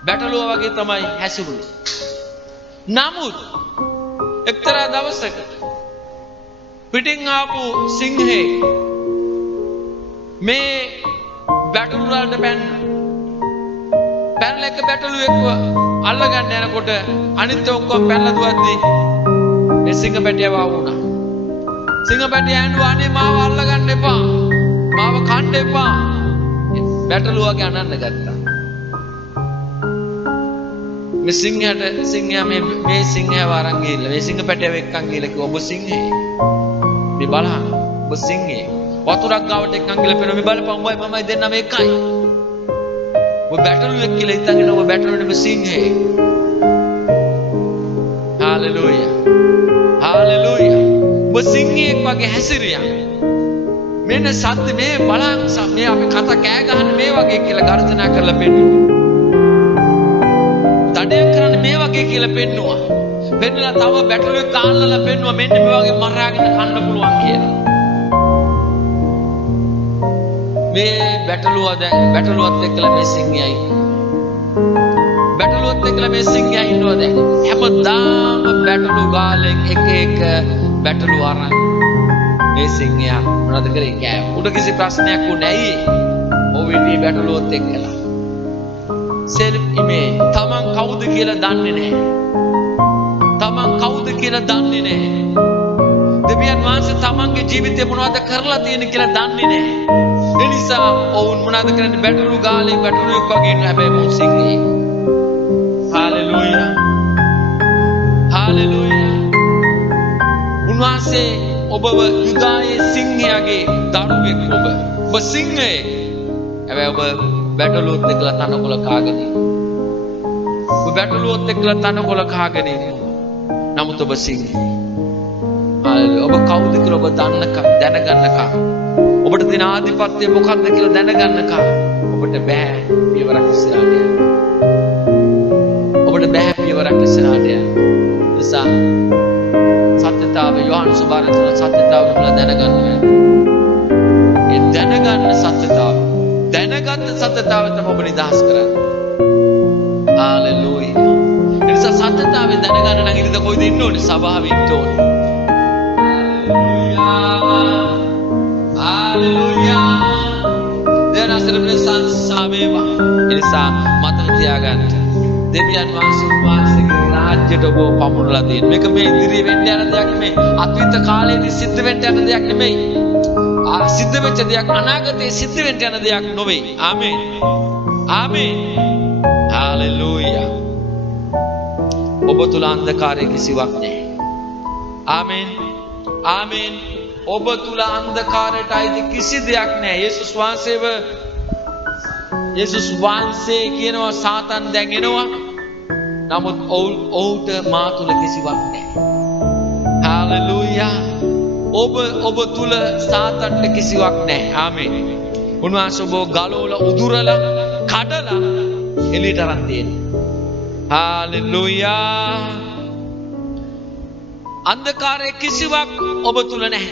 බැටළුවෝ වගේ තමයි හැසිරුනේ. නමුත් එක්තරා දවසක පිටින් ආපු සිංහේ මේ බැටළුවන්ට පැනලා එක බැටළුවෙක්ව අල්ලගන්න යනකොට අනිත් ඔක්කොම පැනලා දුවද්දී මේ සිංහ පැටියව වුණා. සිංහ පැටියා ඇඬුවා අනේ මාව අල්ලගන්න එපා. මාව කන්න එපා. බැටළුවගේ අනන්න ගත්තා. මේ සිංහයා මේ සිංහයාව අරන් ගිහිල්ලා මේ සිංහ පැටියව එක්කන් ගිහිල්ලා කිව්වා ඔබ සිංහේ. මේ බලහන් ඔබ සිංහේ. වතුරක් ගාවට එක්කන් ගිහලා පෙනුවා මේ බලපන් ඔබයි මමයි දෙන්නම එකයි. ඔබ බැටළුවෙක් කියලා හිතගෙන ඔබ බැටළුවෙම සිංහේ. හalleluya. හalleluya. ඔබ සිංහෙක් වගේ හැසිරියා. මෙන්න සත්‍ය මේ බලන් මේ අපි කතා කෑ ගහන්න මේ වගේ කියලා ගර්ජනා කරලා පෙන්නුවා. දඩයන් කරන්න මේ වගේ කියලා පෙන්නුවා. පෙන්නලා තව බැටළුවෙක් කාල්ලලා පෙන්නුවා මෙන්න මේ වගේ මරාගෙන කන්න පුළුවන් කියලා. මේ බැටළුවත් එක්කලා මේ සිංහයා ඉන්නවා. බැටළුවත් එක්කලා මේ සිංහයා ඉන්නවා දැන්. හැමදාම බැටළු ගාලෙන් එක බැටළු අරන් මේ සිංහයා මොනවද කරේ කෑ. උඩ කිසි ප්‍රශ්නයක් උනේ ඇයි? ඔව් ඉන්නේ බැටළුවත් එක්කලා. self image තමන් කවුද කියලා දන්නේ නැහැ. තමන් කවුද කියලා දන්නේ නැහැ. දෙවියන් වහන්සේ තමන්ගේ ජීවිතේ මොනවද කරලා තියෙන කියලා දන්නේ නැහැ. ඒ නිසා ඔවුන් මොනවද කරන්නේ බැටළු ගාලේ බැටළුවෙක් වගේ ඉන්න හැබැයි මොන් සිංහේ. හalleluya. හalleluya. උන්වහන්සේ ඔබව යුදායේ සිංහයාගේ දරුවෙක් ඔබ සිංහයෙක්. හැබැයි ඔබ බැටළුවොත් එක්කලා තනකොළ කාගෙන ඉන්නවා. ඔබ බැටළුවොත් එක්කලා තනකොළ කාගෙන ඉන්නවා. නමුත් ඔබ සිංහේ. හalleluya. ඔබ කවුද කියලා ඔබ දැනගන්නකම් ඔබට දෙන ආධිපත්‍යය මොකක්ද කියලා දැනගන්නකම් ඔබට බෑ පියවරක් ඉස්සරහට යන්න. ඔබට බෑ පියවරක් ඉස්සරහට යන්න. නිසා සත්‍යතාවය යෝහානස් සුභාරතුල සත්‍යතාවය ඔබලා දැනගන්න ඕනේ. ඒ දැනගන්න සත්‍යතාවය දැනගත් සත්‍යතාවය තමයි ඔබ නිදහස් කරන්නේ. හalleluya. ඒ නිසා සත්‍යතාවය දැනගන්න නම් ඉතින් කොයිද ඉන්න ඕනේ? සභාවේ ඉන්න ඕනේ. හalleluya. දැන් අසරපේ සංසාවේවා. ඒ නිසා මතක තියාගන්න. දෙවියන් වහන්සේගේ රාජ්‍යයට ඔබ පමුණුලා තියෙන. මේක මේ ඉදිරිය වෙන්න යන දෙයක් නෙමෙයි. අතීත කාලයේදී සිද්ධ වෙන්න යන දෙයක් නෙමෙයි. සිද්ධ වෙච්ච දෙයක් අනාගතයේ සිද්ධ වෙන්න යන දෙයක් නොවේ. ආමේන්. ආමේන්. හalleluya. ඔබ තුල අන්ධකාරයේ කිසිවක් නැහැ. ආමේන්. ආමේන්. ඔබ තුල අන්ධකාරයට අයිති කිසි දෙයක් නැහැ. යේසුස් වහන්සේ කියනවා සාතන් දැන් එනවා. නමුත් ඔහුට මා තුල කිසිවක් නැහැ. හalleluya. ඔබ තුල සාතන්ට කිසිවක් නැහැ. ආමේන්. උන්වහන්සේ ඔබ ගලවලා උදුරලා කඩලා එළියට අරන් තියෙනවා. හalleluya. අන්ධකාරයේ කිසිවක් ඔබ තුල නැහැ.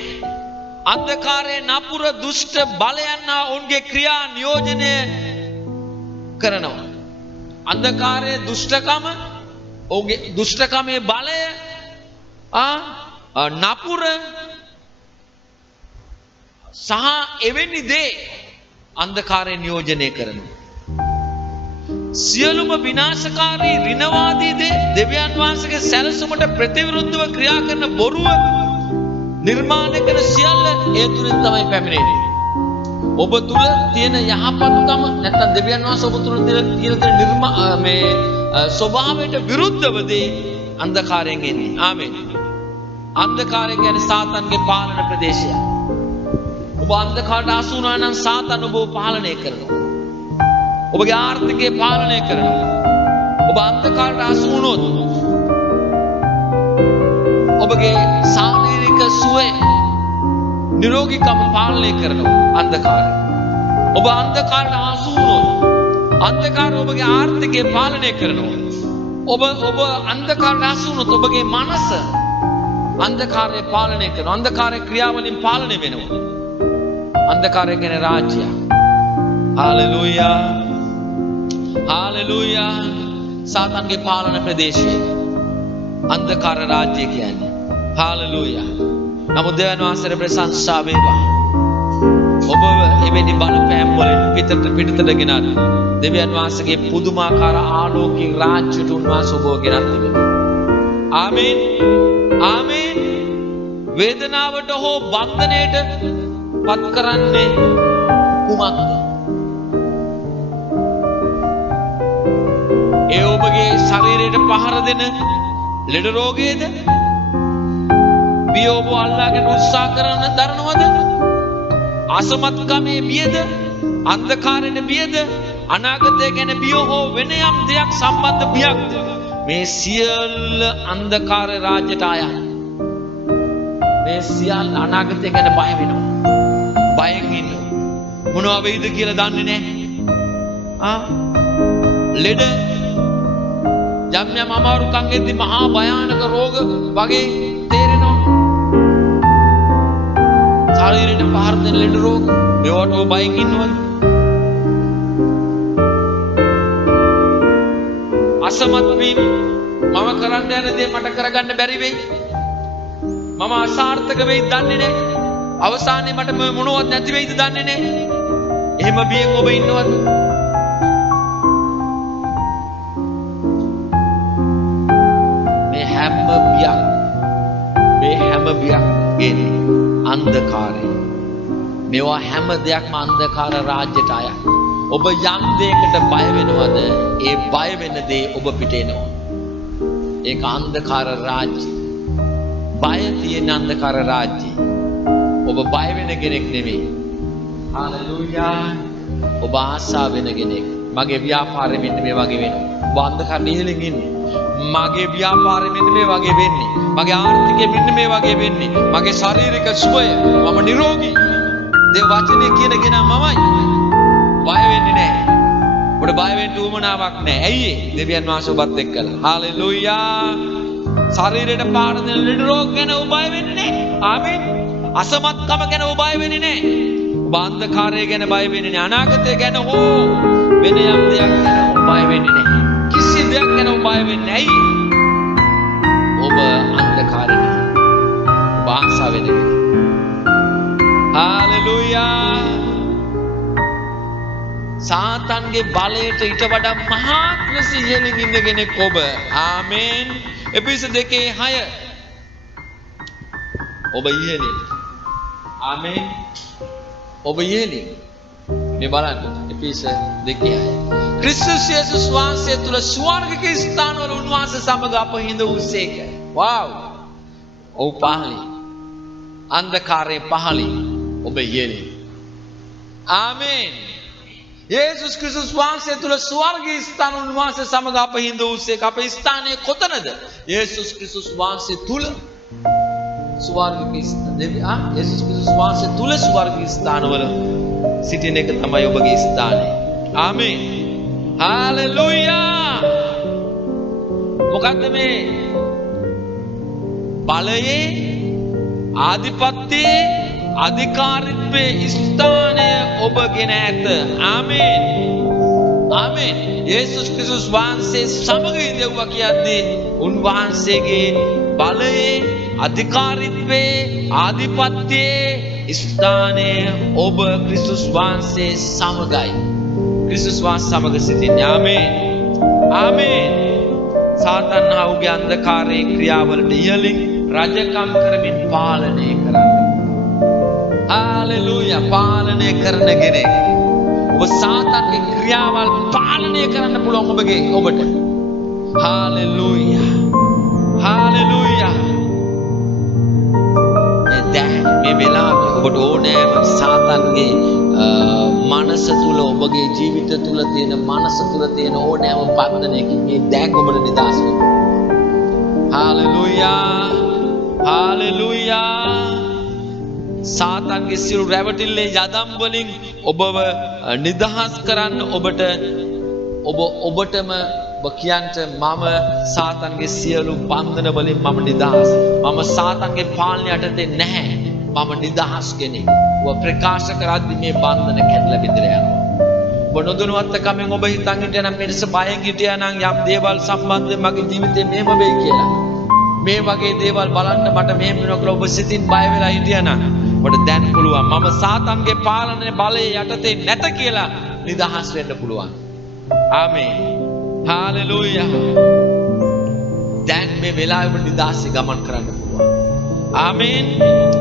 අන්ධකාරයේ නපුර දුෂ්ට බලයන් ඔවුන්ගේ ක්‍රියා නියෝජනය කරනවා. අන්ධකාරයේ දුෂ්ටකම ඔහුගේ දුෂ්ටකමේ බලය නපුර සහ එවැනි දේ අන්ධකාරය නියෝජනය කරනවා. සියලුම විනාශකාරී ඍණවාදී දේ දෙවියන් වහන්සේගේ සැලසුමට ප්‍රතිවිරුද්ධව ක්‍රියා කරන බොරුව නිර්මාණය කරන සියල්ල ඒ තුලින් තමයි පැමිණෙන්නේ. ඔබ තුල තියෙන යහපත්කම නැත්නම් දෙවියන් වහන්සේ ඔබ තුල තියෙන මේ ස්වභාවයට විරුද්ධව දේ අන්ධකාරයෙන් එන්නේ. ආමේන්. අන්ධකාරය කියන්නේ සාතන්ගේ පාලන ප්‍රදේශය. ඔබ අන්ධකාරයට අසු වුණා නම් සාතන් ඔබව පාලනය කරනවා. ඔබගේ ආර්ථිකය පාලනය කරනවා. ඔබ අන්ධකාරයට අසු වුණොත් ඔබගේ ශාරීරික සුවය නිරෝගීකම පාලනය කරනවා අන්ධකාරය. ඔබ අන්ධකාරයට අසු වුණොත් අන්ධකාරය ඔබගේ ආර්ථිකය පාලනය කරනවා. ඔබ අන්ධකාරයට අසු වුණොත් ඔබගේ මනස අන්ධකාරය පාලනය කරනවා. අන්ධකාරය ක්‍රියාවලින් පාලනය වෙනවා. අන්ධකාරය කියන්නේ රාජ්‍යය. හalleluya. හalleluya. සාතන්ගේ පාලන ප්‍රදේශය අන්ධකාර රාජ්‍යය කියන්නේ. හalleluya. නමුත් දෙවියන් වහන්සේට ප්‍රශංසා වේවා. ඔබ එවැනි බලපෑම් වලින් පිටතට ගෙනත් දෙවියන් වහන්සේගේ පුදුමාකාර ආලෝකී රාජ්‍යයට උන්වහන්සේ ඔබව ගෙනත් තිබෙනවා. ආමේන්. ආමේන්. වේදනාවට හෝ බන්ධනයට පත් කරන්නේ කුමක්ද? ඒ ඔබගේ ශරීරයට පහර දෙන ලෙඩ රෝගයේද? බිය ඔබ අල්ලාගෙන උත්සාහ කරන දරනවද? අසමත්කමේ බියද? අන්ධකාරයේ බියද? අනාගතය ගැන බිය හෝ වෙන යම් දෙයක් සම්බන්ධ බියක්ද? මේ සියල්ල අන්ධකාර රාජ්‍යයට ආයයි. මේ සියල්ල අනාගතය ගැන බය වෙනවා. බයෙන් ඉන්නවා. මොනවා වෙයිද කියලා දන්නේ නැහැ. ලෙඩ යම් යම් අමාරුකම් එද්දි මහා භයානක රෝග වගේ තේරෙනවා. ශරීරයට පහර දෙන ලෙඩ රෝග මේවට ඔබ බයෙන් ඉන්නවද? අසමත් වීම මම කරන්න යන දේ මට කරගන්න බැරි වෙයි. මම අසාර්ථක වෙයි දන්නේ නැහැ. අවසානයේ මට මොනවත් නැති වෙයිද දන්නේ නැහැ. එහෙම බියෙන් ඔබ ඉන්නවද? මේ හැම බියක් ගෙන්නේ අන්ධකාරය. මේවා හැම දෙයක්ම අන්ධකාර රාජ්‍යයට අයයි. ඔබ යම් දෙයකට බය වෙනවද? ඒ බය වෙන දේ ඔබ පිට එනවා. ඒක අන්ධකාර රාජ්‍ය. බය තියෙන අන්ධකාර රාජ්‍ය. ඔබ බය වෙන කෙනෙක් නෙමෙයි. හalleluya. ඔබ ආසා වෙන කෙනෙක්. මගේ ව්‍යාපාරෙ මෙන්න මේ වගේ වෙනවා. ඔබ අන්ධකාරයේ ඉහළින් ඉන්නේ. මගේ ව්‍යාපාරෙ මෙන්න මේ වගේ වෙන්නේ. මගේ ආර්ථිකය මෙන්න මේ වගේ වෙන්නේ. මගේ ශාරීරික සුවය මම නිරෝගී. දේව වචනේ කියනගෙන මමයි. බය වෙන්නේ නැහැ. ඔබට බය වෙන්න උවමනාවක් නැහැ. ඇයි ඒ? දෙවියන් වහන්සේ ඔබත් එක්කලා. හාලෙලූයා. ශරීරයට පාන දෙන ලෙඩ රෝග ගැන ඔබ බය වෙන්නේ නැහැ. ආමේන්. අසමත්කම ගැන ඔබ බය වෙන්නේ නැහැ. ඔබ අන්ධකාරය ගැන බය වෙන්නේ නැහැ. අනාගතය ගැන හෝ වෙන යම් දෙයක් ගැන ඔබ බය වෙන්නේ නැහැ. කිසි දෙයක් ගැන ඔබ බය වෙන්නේ නැහැ. ඔබ අන්ධකාරේ නෙවෙයි. ඔබ ආසාවෙ නෙවෙයි. හාලෙලූයා. සාතන්ගේ බලයට ඊට වඩා මහත් ලෙස ඉහළින් ඉන්න කෙනෙක් ඔබ. ආමේන්. එපිස 2:6 ඔබ ඉහළින්. ආමේන්. ඔබ ඉහළින්. මේ බලන්න එපිස 2:6 ක්‍රිස්තුස් යේසුස් වහන්සේ තුල ස්වර්ගික ස්ථානවල උන්වහන්සේ සමග අප හිඳ වූසේක. වව්. ඔව් පහළින්. අන්ධකාරයේ පහළින් ඔබ ඉහළින්. ආමේන්. යේසුස් ක්‍රිස්තුස් වහන්සේ තුල ස්වර්ගීය ස්ථාන උන්වහන්සේ සමග අප හිඳ වූසේක. අපේ ස්ථානය කොතනද? යේසුස් ක්‍රිස්තුස් වහන්සේ තුල ස්වර්ගීය ස්ථාන. යේසුස් ක්‍රිස්තුස් වහන්සේ තුල ස්වර්ගීය ස්ථානවල සිටින එක තමයි ඔබගේ ස්ථානය. ආමේන්. හාලෙලූයා. මොකද්ද මේ? බලයේ ආධිපත්‍යයේ අධිකාරීත්වයේ ස්ථානය ඔබගෙන ඇත. ආමේන්. ආමේන්. යේසුස් ක්‍රිස්තුස් වහන්සේ සමග ඉඳුවා කියද්දී උන්වහන්සේගේ බලයේ අධිකාරීත්වයේ ආධිපත්‍යයේ ස්ථානය ඔබ ක්‍රිස්තුස් වහන්සේ සමගයි. ක්‍රිස්තුස් වහන්සේ සමග සිටින්නේ. ආමේන්. ආමේන්. සාතන් හවුගේ අන්ධකාරයේ ක්‍රියාවලට ඉහළින් රජකම් කරමින් පාලනය කරන්න. හාලෙලූයා. පාලනය කරන කෙනෙක්. ඔබ සාතන්ගේ ක්‍රියාවල් පාලනය කරන්න පුළුවන් ඔබට. හාලෙලූයා. හාලෙලූයා. දැන් මේ වෙලාවේ ඔබට ඕනෑම සාතන්ගේ මනස තුල ඔබගේ ජීවිත තුල තියෙන මනස තුල තියෙන ඕනෑම බන්ධනයකින් මේ දැන් ඔබට නිදහස් වෙන්න. හාලෙලූයා. හාලෙලූයා. සාතන්ගේ සියලු රැවටිල්ලේ යදම් වලින් ඔබව නිදහස් කරන්න ඔබටම ඔබ කියන්ට මම සාතන්ගේ සියලු බන්ධන වලින් මම නිදහස්. මම සාතන්ගේ පාලනය යටතේ නැහැ. මම නිදහස් කෙනෙක්. ඔබ ප්‍රකාශ කරද්දී මේ බන්ධන කැඩලා බිඳලා යනවා. ඔබ නොදැනුවත්කමෙන් ඔබ හිතන් හිටියා නම් මෙලෙස බයෙන් හිටියා නම් යම් දේවල් සම්බන්ධයෙන් මගේ ජීවිතේ මෙහෙම වෙයි කියලා. මේ වගේ දේවල් බලන්න මට මෙහෙම වෙනවා කියලා ඔබ සිතින් බය වෙලා හිටියා නම් ඔබට දැන් පුළුවන් මම සාතන්ගේ පාලනයේ බලයේ යටතේ නැත කියලා නිදහස් වෙන්න පුළුවන්. ආමේන්. හාලෙලූයා. දැන් මේ වෙලාවේ ඔබ නිදහසේ ගමන් කරන්න පුළුවන්. ආමේන්.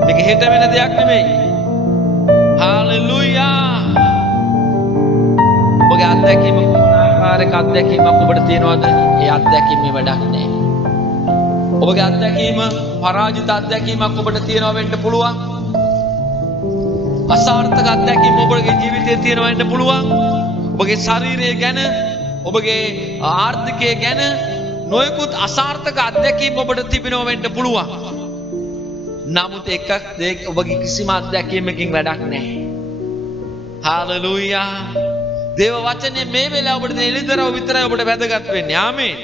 මේක හෙට වෙන දෙයක් නෙමෙයි. හාලෙලූයා. ඔබගේ අත්දැකීම මොන ආකාරයක අත්දැකීමක් ඔබට තියෙනවද? ඒ අත්දැකීමේ වැඩක් නැහැ. ඔබගේ අත්දැකීම පරාජිත අත්දැකීමක් ඔබට තියෙනවා වෙන්න පුළුවන්. අසාර්ථක අත්දැකීම් ඔබගේ ජීවිතයේ තියෙනවා වෙන්න පුළුවන්. ඔබගේ ශරීරය ගැන, ඔබගේ ආර්ථිකය ගැන නොයෙකුත් අසාර්ථක අත්දැකීම් ඔබට තිබෙනවා වෙන්න පුළුවන්. නමුත් දෙක ඔබගේ කිසිම අත්දැකීමකින් වැඩක් නැහැ. හාලෙලූයා. දේව වචනේ මේ වෙලාව ඔබට දෙන එළිදරව් විතරයි ඔබට වැදගත් වෙන්නේ. ආමේන්.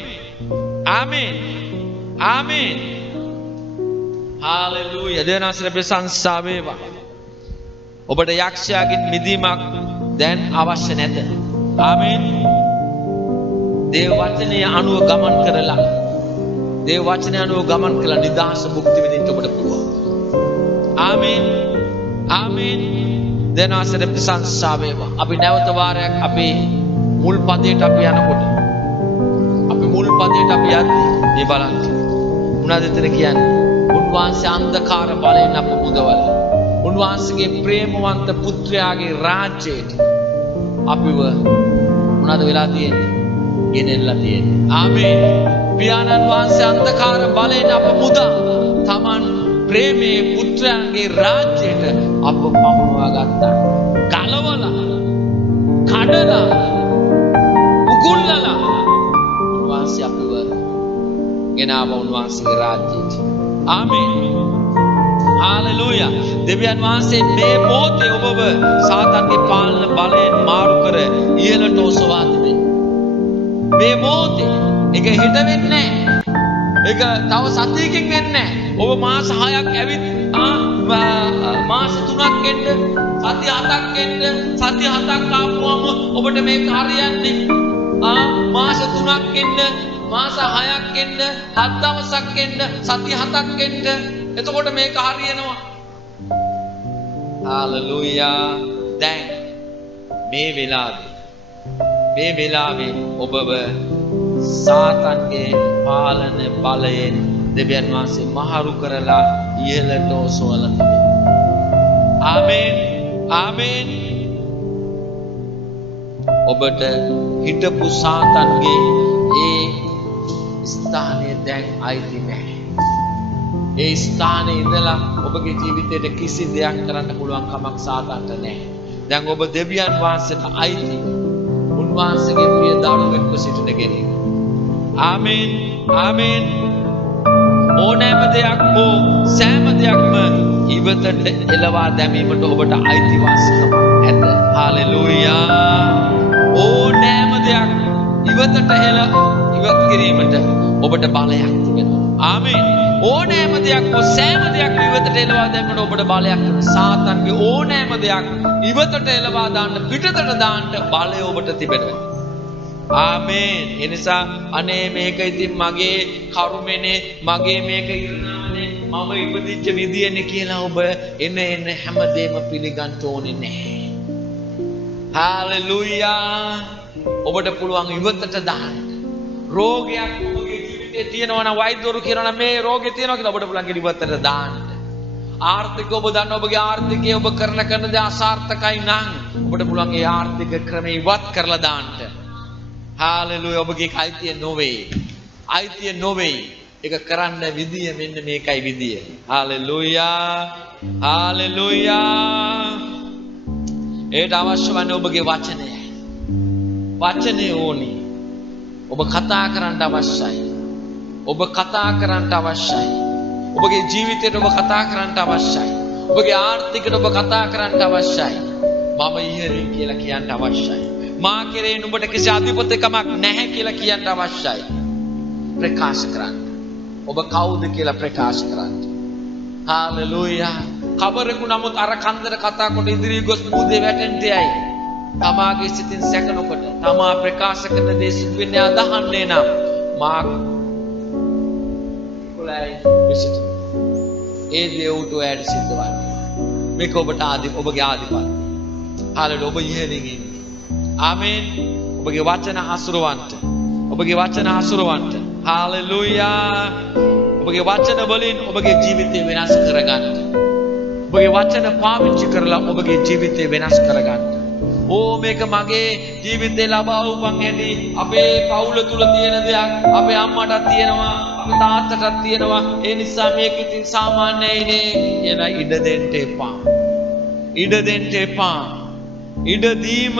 ආමේන්. ආමේන්. හාලෙලූයා. දෙවනාසර ප්‍රශංසා වේවා. ඔබට යක්ෂයාගෙන් මිදීමක් දැන් අවශ්‍ය නැත. ආමේන්. දේව වචනේ අනුව ගමන් කරලා දේව වචනේ අනුව ගමන් කළා නිදහස භුක්ති විඳින්න ඔබට පුළුවන්. ආමේන්. ආමේන්. දෙවනාසර ප්‍රශංසා වේවා. අපි නැවත වාරයක් අපේ මුල් පදයට අපි යනකොට අපි මුල් පදයට අපි යද්දී මේ බලන්න. මොනවද එතන කියන්නේ? උන්වහන්සේ අන්ධකාර බලයෙන් අප මුදවලා උන්වහන්සේගේ ප්‍රේමවන්ත පුත්‍රයාගේ රාජ්‍යයට අපිව මොනවද වෙලා තියෙන්නේ? ගෙනෙල්ලා තියෙන්නේ. ආමේන්. පියාණන් වහන්සේ අන්ධකාර බලයෙන් අප මුදා තමන් ප්‍රේමයේ පුත්‍රයාගේ රාජ්‍යයට අප පමුණවා ගත්තා. කලවලා, කඩලා, උගුල්ලලා උන්වහන්සේ අපිව ගෙනාව උන්වහන්සේගේ රාජ්‍යයට. ආමේන්. හාලෙලූයා. දෙවියන් වහන්සේ මේ මොහොතේ ඔබව සාතන්ගේ පාලන බලයෙන් මාරු කර ඉහළට ඔසවා තිබේ. මේ මොහොතේ ඒක හිට වෙන්නේ නැහැ. ඒක තව සතියකින් වෙන්නේ නැහැ. ඔබ මාස 6ක් ඇවිත් මාස 3ක් එන්න, සති 7ක් එන්න, සති 7ක් ආපුවම ඔබට මේක හරියන්නේ. මාස 3ක් එන්න, මාස 6ක් එන්න, 7 දවසක් එන්න, සති 7ක් එන්න. එතකොට මේක හරියනවා. හාලෙලූයා. දැන් මේ වෙලාවේ ඔබව සාතන්ගේ පාලන බලයෙන් දෙවියන් වහන්සේ මහරු කරලා ඉහළට ඔසවලා තිබෙනවා. ආමේන්. ආමේන්. ඔබට හිටපු සාතන්ගේ ඒ ස්ථානය දැන් අයිති නැහැ. ඒ ස්ථානයේ ඉඳලා ඔබගේ ජීවිතේට කිසි දෙයක් කරන්න පුළුවන් කමක් සාතන්ට නැහැ. දැන් ඔබ දෙවියන් වහන්සේට අයිති. උන්වහන්සේගේ ප්‍රිය දරුවෙක්ව සිටින කෙනෙක්. ආමේන්. ආමේන්. ඕනෑම දෙයක් හෝ සෑම දෙයක්ම ඉවතට එළවා දැමීමට ඔබට අයිතිවාසිකමක් ඇත. හාලෙලූයා. ඕනෑම දෙයක් ඉවතට ඉවත් කිරීමට ඔබට බලයක් තිබෙනවා. ආමේන්. ඕනෑම දෙයක් හෝ සෑම දෙයක් ඉවතට එළවා දැමීමට ඔබට බලයක් තිබෙනවා. සාතන්ගේ ඕනෑම දෙයක් ඉවතට එළවා දාන්න, පිටතට දාන්න බලය ඔබට තිබෙනවා. ආමේන්. එනිසා අනේ මේක ඉතින් මගේ කර්මනේ, මගේ මේක ඉරණානේ, මම ඉපදිච්ච විදියනේ කියලා ඔබ එන හැමදේම පිළිගන්න ඕනේ නැහැ. හාලෙලූයා. ඔබට පුළුවන් ඉවතට දාන්න. රෝගයක් ඔබගේ ජීවිතේ තියෙනවා නම් වෛද්‍යවරු කියනවා මේ රෝගේ තියෙනවා කියලා ඔබට පුළුවන් ඉවතට දාන්න. ආර්ථික ඔබ දන්න ඔබගේ ආර්ථිකය ඔබ කරන දේ අසාර්ථකයි නම් ඔබට පුළුවන් ඒ ආර්ථික ක්‍රමය ඉවත් කරලා දාන්න. හාලෙලූයා. ඔබගේ අයිතිය නොවේ. අයිතිය නොවේ. ඒක කරන්න විදිය මෙන්න මේකයි විදිය. හාලෙලූයා. හාලෙලූයා. ඒට අවශ්‍ය වන්නේ ඔබගේ වචනය. වචනේ ඕනි. ඔබ කතා කරන්න අවශ්‍යයි. ඔබ කතා කරන්න අවශ්‍යයි. ඔබගේ ජීවිතයට ඔබ කතා කරන්න අවශ්‍යයි. ඔබගේ ආර්ථිකයට ඔබ කතා කරන්න අවශ්‍යයි. මම ඉහළින් කියලා කියන්න අවශ්‍යයි. මා කෙරේ නුඹට කිසි අධිපතිකමක් නැහැ කියලා කියන්න අවශ්‍යයි. ප්‍රකාශ කරන්න. ඔබ කවුද කියලා ප්‍රකාශ කරන්න. හාලෙලූයා. කවරෙකු නමුත් අර කන්දර කතා කොට ඉදිරි ගොස් මුදේ වැටෙන්න යයි. තමාගේ සිතින් සැකනකොට තමා ප්‍රකාශ කරන දේ සිදු වෙන්නේ අදහන්නේ නම් මා කුලයි විසිට ඒ දේ උට වැඩ සිද්ධ වන්නේ. මේක ඔබට ඔබගේ ආධිපත්‍ය. හාලෙලූයා. ඔබ ඉහළින් ඉන්නේ. ආමේන්. ඔබගේ වචන හසුරවන්න. ඔබගේ වචන හසුරවන්න. හාලෙලූයා. ඔබගේ වචන වලින් ඔබගේ ජීවිතය වෙනස් කරගන්න. ඔබගේ වචන පාවිච්චි කරලා ඔබගේ ජීවිතය වෙනස් කරගන්න. මේක මගේ ජීවිතේ ලබා උපන් හැටි අපේ පවුල තුල තියෙන දෙයක්, අපේ අම්මටත් තියෙනවා, අපේ තාත්තටත් තියෙනවා. ඒ නිසා මේක ඉතින් සාමාන්‍යයි නේ කියලා ඉඩ දෙන්න එපා. ඉඩ දෙන්න එපා. ඉඩ දීම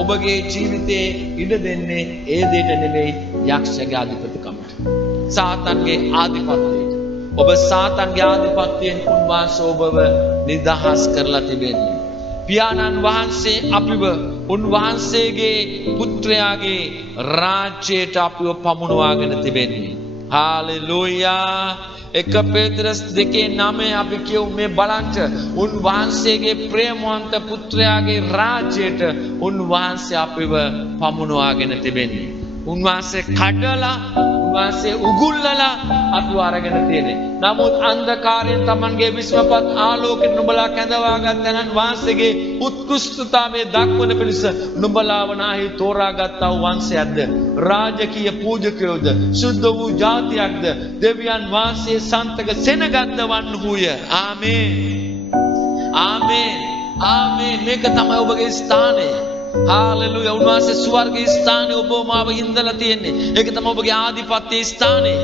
ඔබගේ ජීවිතේ ඉඩ දෙන්නේ ඒ දෙයට නෙවෙයි, යක්ෂයාගේ ආධිපතිකමට, සාතන්ගේ ආධිපත්‍යයට. ඔබ සාතන්ගේ ආධිපත්‍යයෙන් උන්වහන්සේ ඔබව නිදහස් කරලා තිබෙන්නේ. පියාණන් වහන්සේ අපිව උන්වහන්සේගේ පුත්‍රයාගේ රාජ්‍යයට අපිව පමුණවාගෙන තිබෙන්නේ. හාලෙලූයා. 1 පේත්‍රස් 2:9 අපි කියමු මේ බලන්න උන්වහන්සේගේ ප්‍රේමවන්ත පුත්‍රයාගේ රාජ්‍යයට උන්වහන්සේ අපිව පමුණවාගෙන තිබෙන්නේ. උන්වහන්සේ කඩලා උන්වහන්සේ උගුල්ලලා අපිව අරගෙන තියෙන්නේ. නමුත් අන්ධකාරයෙන් Tamanගේ විශ්වපත් ආලෝකයෙන් නුඹලා කැඳවාගත් උන්වහන්සේගේ උත්කෘෂ්ඨතාවය දක්වන පිණිස නුඹලා වනාහි තෝරාගත්තා වූ වංශයක්ද, රාජකීය පූජකයෝද, සුද්ධ වූ ජාතියක්ද, දෙවියන් වහන්සේ සන්තක සෙනගත්ද වන්නහුය. ආමේන්. ආමේන්. ආමේන්. මේක තමයි ඔබගේ ස්ථානය. හාලෙලූයා. උන්වහන්සේ ස්වර්ගයේ ස්ථානයේ ඔබ මාව හින්දලා තියෙන්නේ. ඒක තමයි ඔබගේ ආධිපත්‍ය ස්ථානය.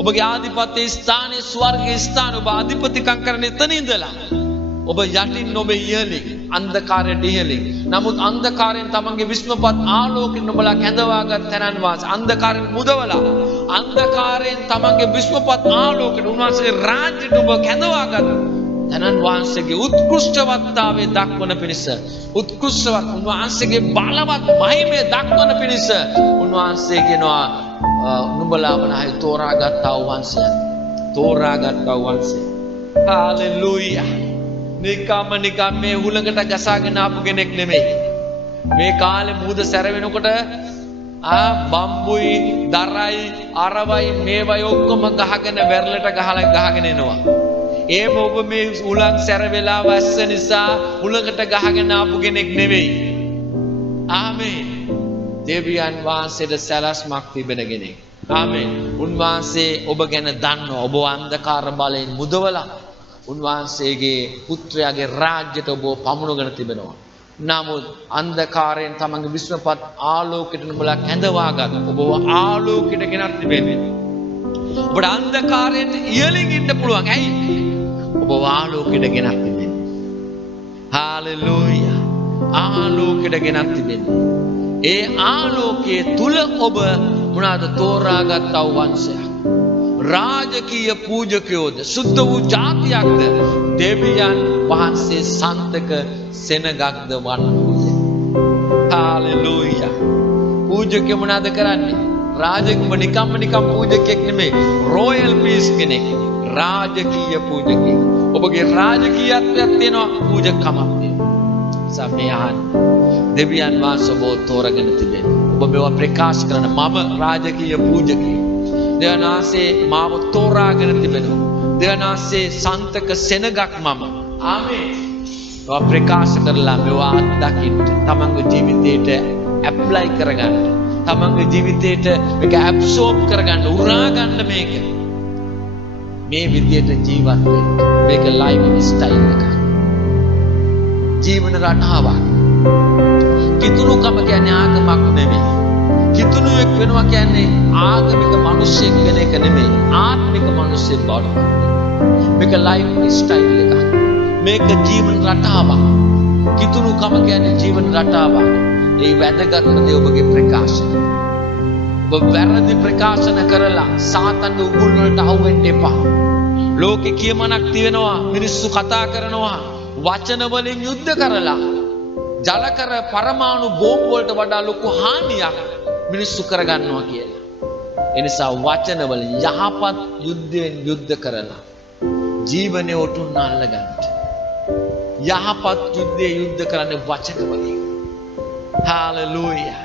ඔබගේ ආධිපත්‍ය ස්ථානයේ ස්වර්ගයේ ස්ථාන ඔබ අධිපතිකම් කරන එතන ඉඳලා ඔබ යටින් ඔබ ඉහළින් අන්ධකාරයට ඉහළින්. නමුත් අන්ධකාරයෙන් තමන්ගේ විශ්මපත් ආලෝකයෙන් නුඹලා කැඳවාගත් තැනන් වාසේ අන්ධකාරයෙන් මුදවලා අන්ධකාරයෙන් තමන්ගේ විශ්මපත් ආලෝකයට උන්වහන්සේගේ රාජ්‍යයට ඔබ කැඳවාගත් තැනන් වහන්සේගේ උත්කෘෂ්ඨවත්තාවේ දක්වන පිණිස උත්කෘෂ්ඨවත් උන්වහන්සේගේ බලවත් මහිමය දක්වන පිණිස උන්වහන්සේ කියනවා නුඹලා වනාහි තෝරාගත්තා වූ වංශය තෝරාගත්තා වූ වංශය හාලෙලූයා නිකම්ම මේ හුලඟට ගසාගෙන ආපු කෙනෙක් නෙමෙයි මේ කාලේ මූද සැර වෙනකොට බම්බුයි දරයි අරවයි මේවයි ඔක්කොම ගහගෙන වැරළට ගහගෙන එනවා ඒ ඔබ මේ උලන් සැර වෙලා වැස්ස නිසා උලකට ගහගෙන ආපු කෙනෙක් නෙවෙයි. ආමේන්. දෙවියන් වහන්සේට සැලැස්මක් තිබෙන කෙනෙක්. ආමේන්. උන්වහන්සේ ඔබ ගැන දන්නවා. ඔබ අන්ධකාර බලයෙන් මුදවලා උන්වහන්සේගේ පුත්‍රයාගේ රාජ්‍යයට ඔබ පමුණුගෙන තිබෙනවා. නමුත් අන්ධකාරයෙන් තමන්ගේ විශ්වපත් ආලෝකයට නුඹලා කැඳවාගත් ඔබව ආලෝකයට ගෙනත් තිබෙන්නේ. ඔබට අන්ධකාරයෙන් ඉහළින් ඉන්න පුළුවන්. ඇයි? ඔබ ආලෝකයට ගෙනත් තිබෙන්නේ. හාලෙලූයා. ආලෝකයට ගෙනත් තිබෙන්නේ. ඒ ආලෝකයේ තුල ඔබ මොනවාද තෝරාගත්තා වූ වංශයක්. රාජකීය පූජකයෝද සුද්ධ වූ ජාතියක්ද දෙවියන් වහන්සේ සන්තක සෙනගක්ද වන්නෝය. හාලෙලූයා. පූජකයෝ මොනවාද කරන්නේ? රාජකීය නිකම් පූජකෙක් නෙමෙයි. රොයල් පීස් කෙනෙක්. රාජකීය පූජකෙක්. ඔබගේ රාජකීයත්වයක් තියෙනවා පූජකකමක් තියෙනවා. සමයන් දෙවියන් වහන්සේ ඔබ තෝරගෙන තිබෙනවා. ඔබ මේවා ප්‍රකාශ කරන මම රාජකීය පූජකෙක්. දෙවියන් වහන්සේ මාව තෝරාගෙන තිබෙනවා. දෙවියන් වහන්සේ සන්තක සෙනගක් මම. ආමේන්. ඔබ ප්‍රකාශ කරලා මේවා අත්දකින්න තමන්ගේ ජීවිතයට ඇප්ලයි කරගන්න. තමන්ගේ ජීවිතයට මේක ඇබ්සෝබ් කරගන්න උරා ගන්න මේක. මේ විදියට ජීවත් වෙන්න. මේක ලයිෆ් ස්ටයිල් එකක්. ජීවන රටාවක්. කිතුනුකම කියන්නේ ආගමක් නෙමෙයි. කිතුනුවෙක් වෙනවා කියන්නේ ආගමික මිනිසෙක් වෙන එක නෙමෙයි. ආත්මික මිනිසෙක් බවට. මේක ලයිෆ් ස්ටයිල් එකක්. මේක ජීවන රටාවක්. කිතුනුකම කියන්නේ ජීවන රටාවක්. ඒ වැදගත්ම දේ ඔබගේ ප්‍රකාශන. ඔබ වැරදි ප්‍රකාශන කරලා සාතන්ගේ උගුල් වලට අහු වෙන්න එපා. ලෝකේ කියමනක් තියෙනවා මිනිස්සු කතා කරනවා වචන වලින් යුද්ධ කරලා ජලකර පරමාණු බෝම්බ වලට වඩා ලොකු හානියක් මිනිස්සු කරගන්නවා කියලා. ඒ නිසා වචන වලින් යහපත් යුද්ධයෙන් යුද්ධ කරලා ජීවනයේ උතුම් අල්ලගන්න. යහපත් යුද්ධයේ යුද්ධ කරන්නේ වචන වලින්. හාලෙලූයා.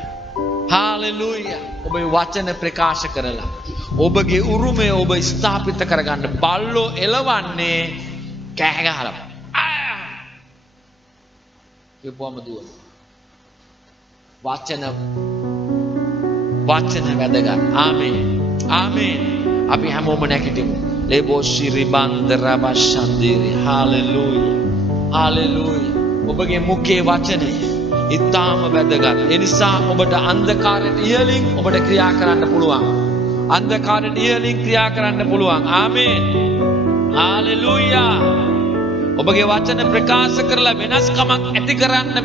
හාලෙලූයා. ඔබේ වචන ප්‍රකාශ කරලා ඔබගේ උරුමය ඔබ ස්ථාපිත කරගන්න. බල්ලෝ එලවන්නේ කෑ ගහලා. කිව්වම දුවන. වචන වැදගත්. ආමේන්. ආමේන්. අපි හැමෝම නැගිටිමු. ලේබෝෂි රිබන්දරබෂන්දිරි. හාලෙලූයා. හාලෙලූයා. ඔබගේ මුඛයේ වචනේ ඉතාම වැදගත්. ඒ නිසා ඔබට අන්ධකාරයට ඉහළින් ඔබට ක්‍රියා කරන්න පුළුවන්. අන්ධකාරයට ඉහළින් ක්‍රියා කරන්න පුළුවන්. ආමේන්. හාලෙලූයා. ඔබගේ වචන ප්‍රකාශ කරලා වෙනස්කමක් ඇති කරන්න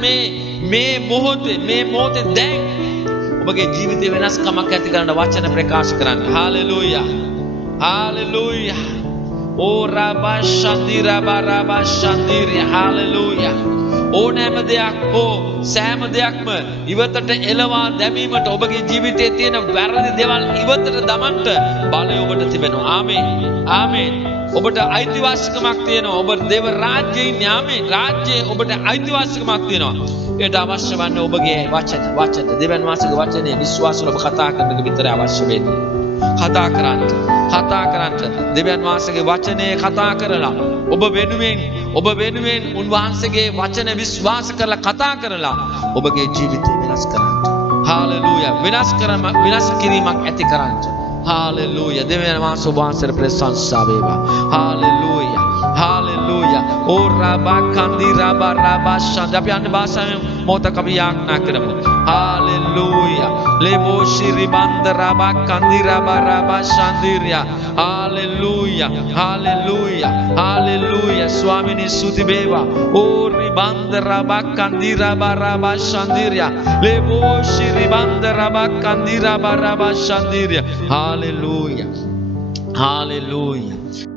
මේ මොහොතේ දැන් ඔබගේ ජීවිතේ වෙනස්කමක් ඇති කරන්න වචන ප්‍රකාශ කරන්න. හාලෙලූයා. හාලෙලූයා. ඕ රබෂන්දිරි. හාලෙලූයා. ඕනෑම දෙයක් හෝ සෑම දෙයක්ම ඉවතට එළවා දැමීමට ඔබගේ ජීවිතයේ තියෙන වැරදි දේවල් ඉවතට දමන්න බලය ඔබට තිබෙනවා. ආමේන්. ආමේන්. ඔබට අයිතිවාසිකමක් තියෙනවා. ඔබ දේව රාජ්‍යයේ න්යාමේ රාජ්‍යයේ ඔබට අයිතිවාසිකමක් තියෙනවා. ඒට අවශ්‍ය වන්නේ ඔබගේ වචන. දෙවියන් වහන්සේගේ වචනේ විශ්වාසවල ඔබ කතා කරන එක විතරයි අවශ්‍ය වෙන්නේ. කතා කරන්න. දෙවියන් වහන්සේගේ වචනේ කතා කරලා ඔබ වෙනුවෙන් උන්වහන්සේගේ වචන විශ්වාස කරලා කතා කරලා ඔබගේ ජීවිතය වෙනස් කරන්න. හාලෙලූයා. වෙනස් කිරීමක් ඇති කරන්න. හාලෙලූයා. දෙවියන් වහන්සේ ඔබ වහන්සේට ප්‍රශංසා වේවා. හාලෙලූයා. හාලෙලූයා. ඕ රබා කන්දි රබා ශාද අපි අන්න භාෂාවෙන් මොහොතක් අපි යාඥා කරමු. හාලෙලූයා. ලෙබෝ ශිරිබන්දරබා කන්දිරබරබා ශාන්දිරියා. හාලෙලූයා. හාලෙලූයා. හාලෙලූයා. ස්වාමිනේ ස්තුති වේවා. ඕරි බන්දරබා කන්දිරබරබා ශාන්දිරියා. ලෙබෝ ශිරිබන්දරබා කන්දිරබරබා ශාන්දිරියා. හාලෙලූයා. Hallelujah.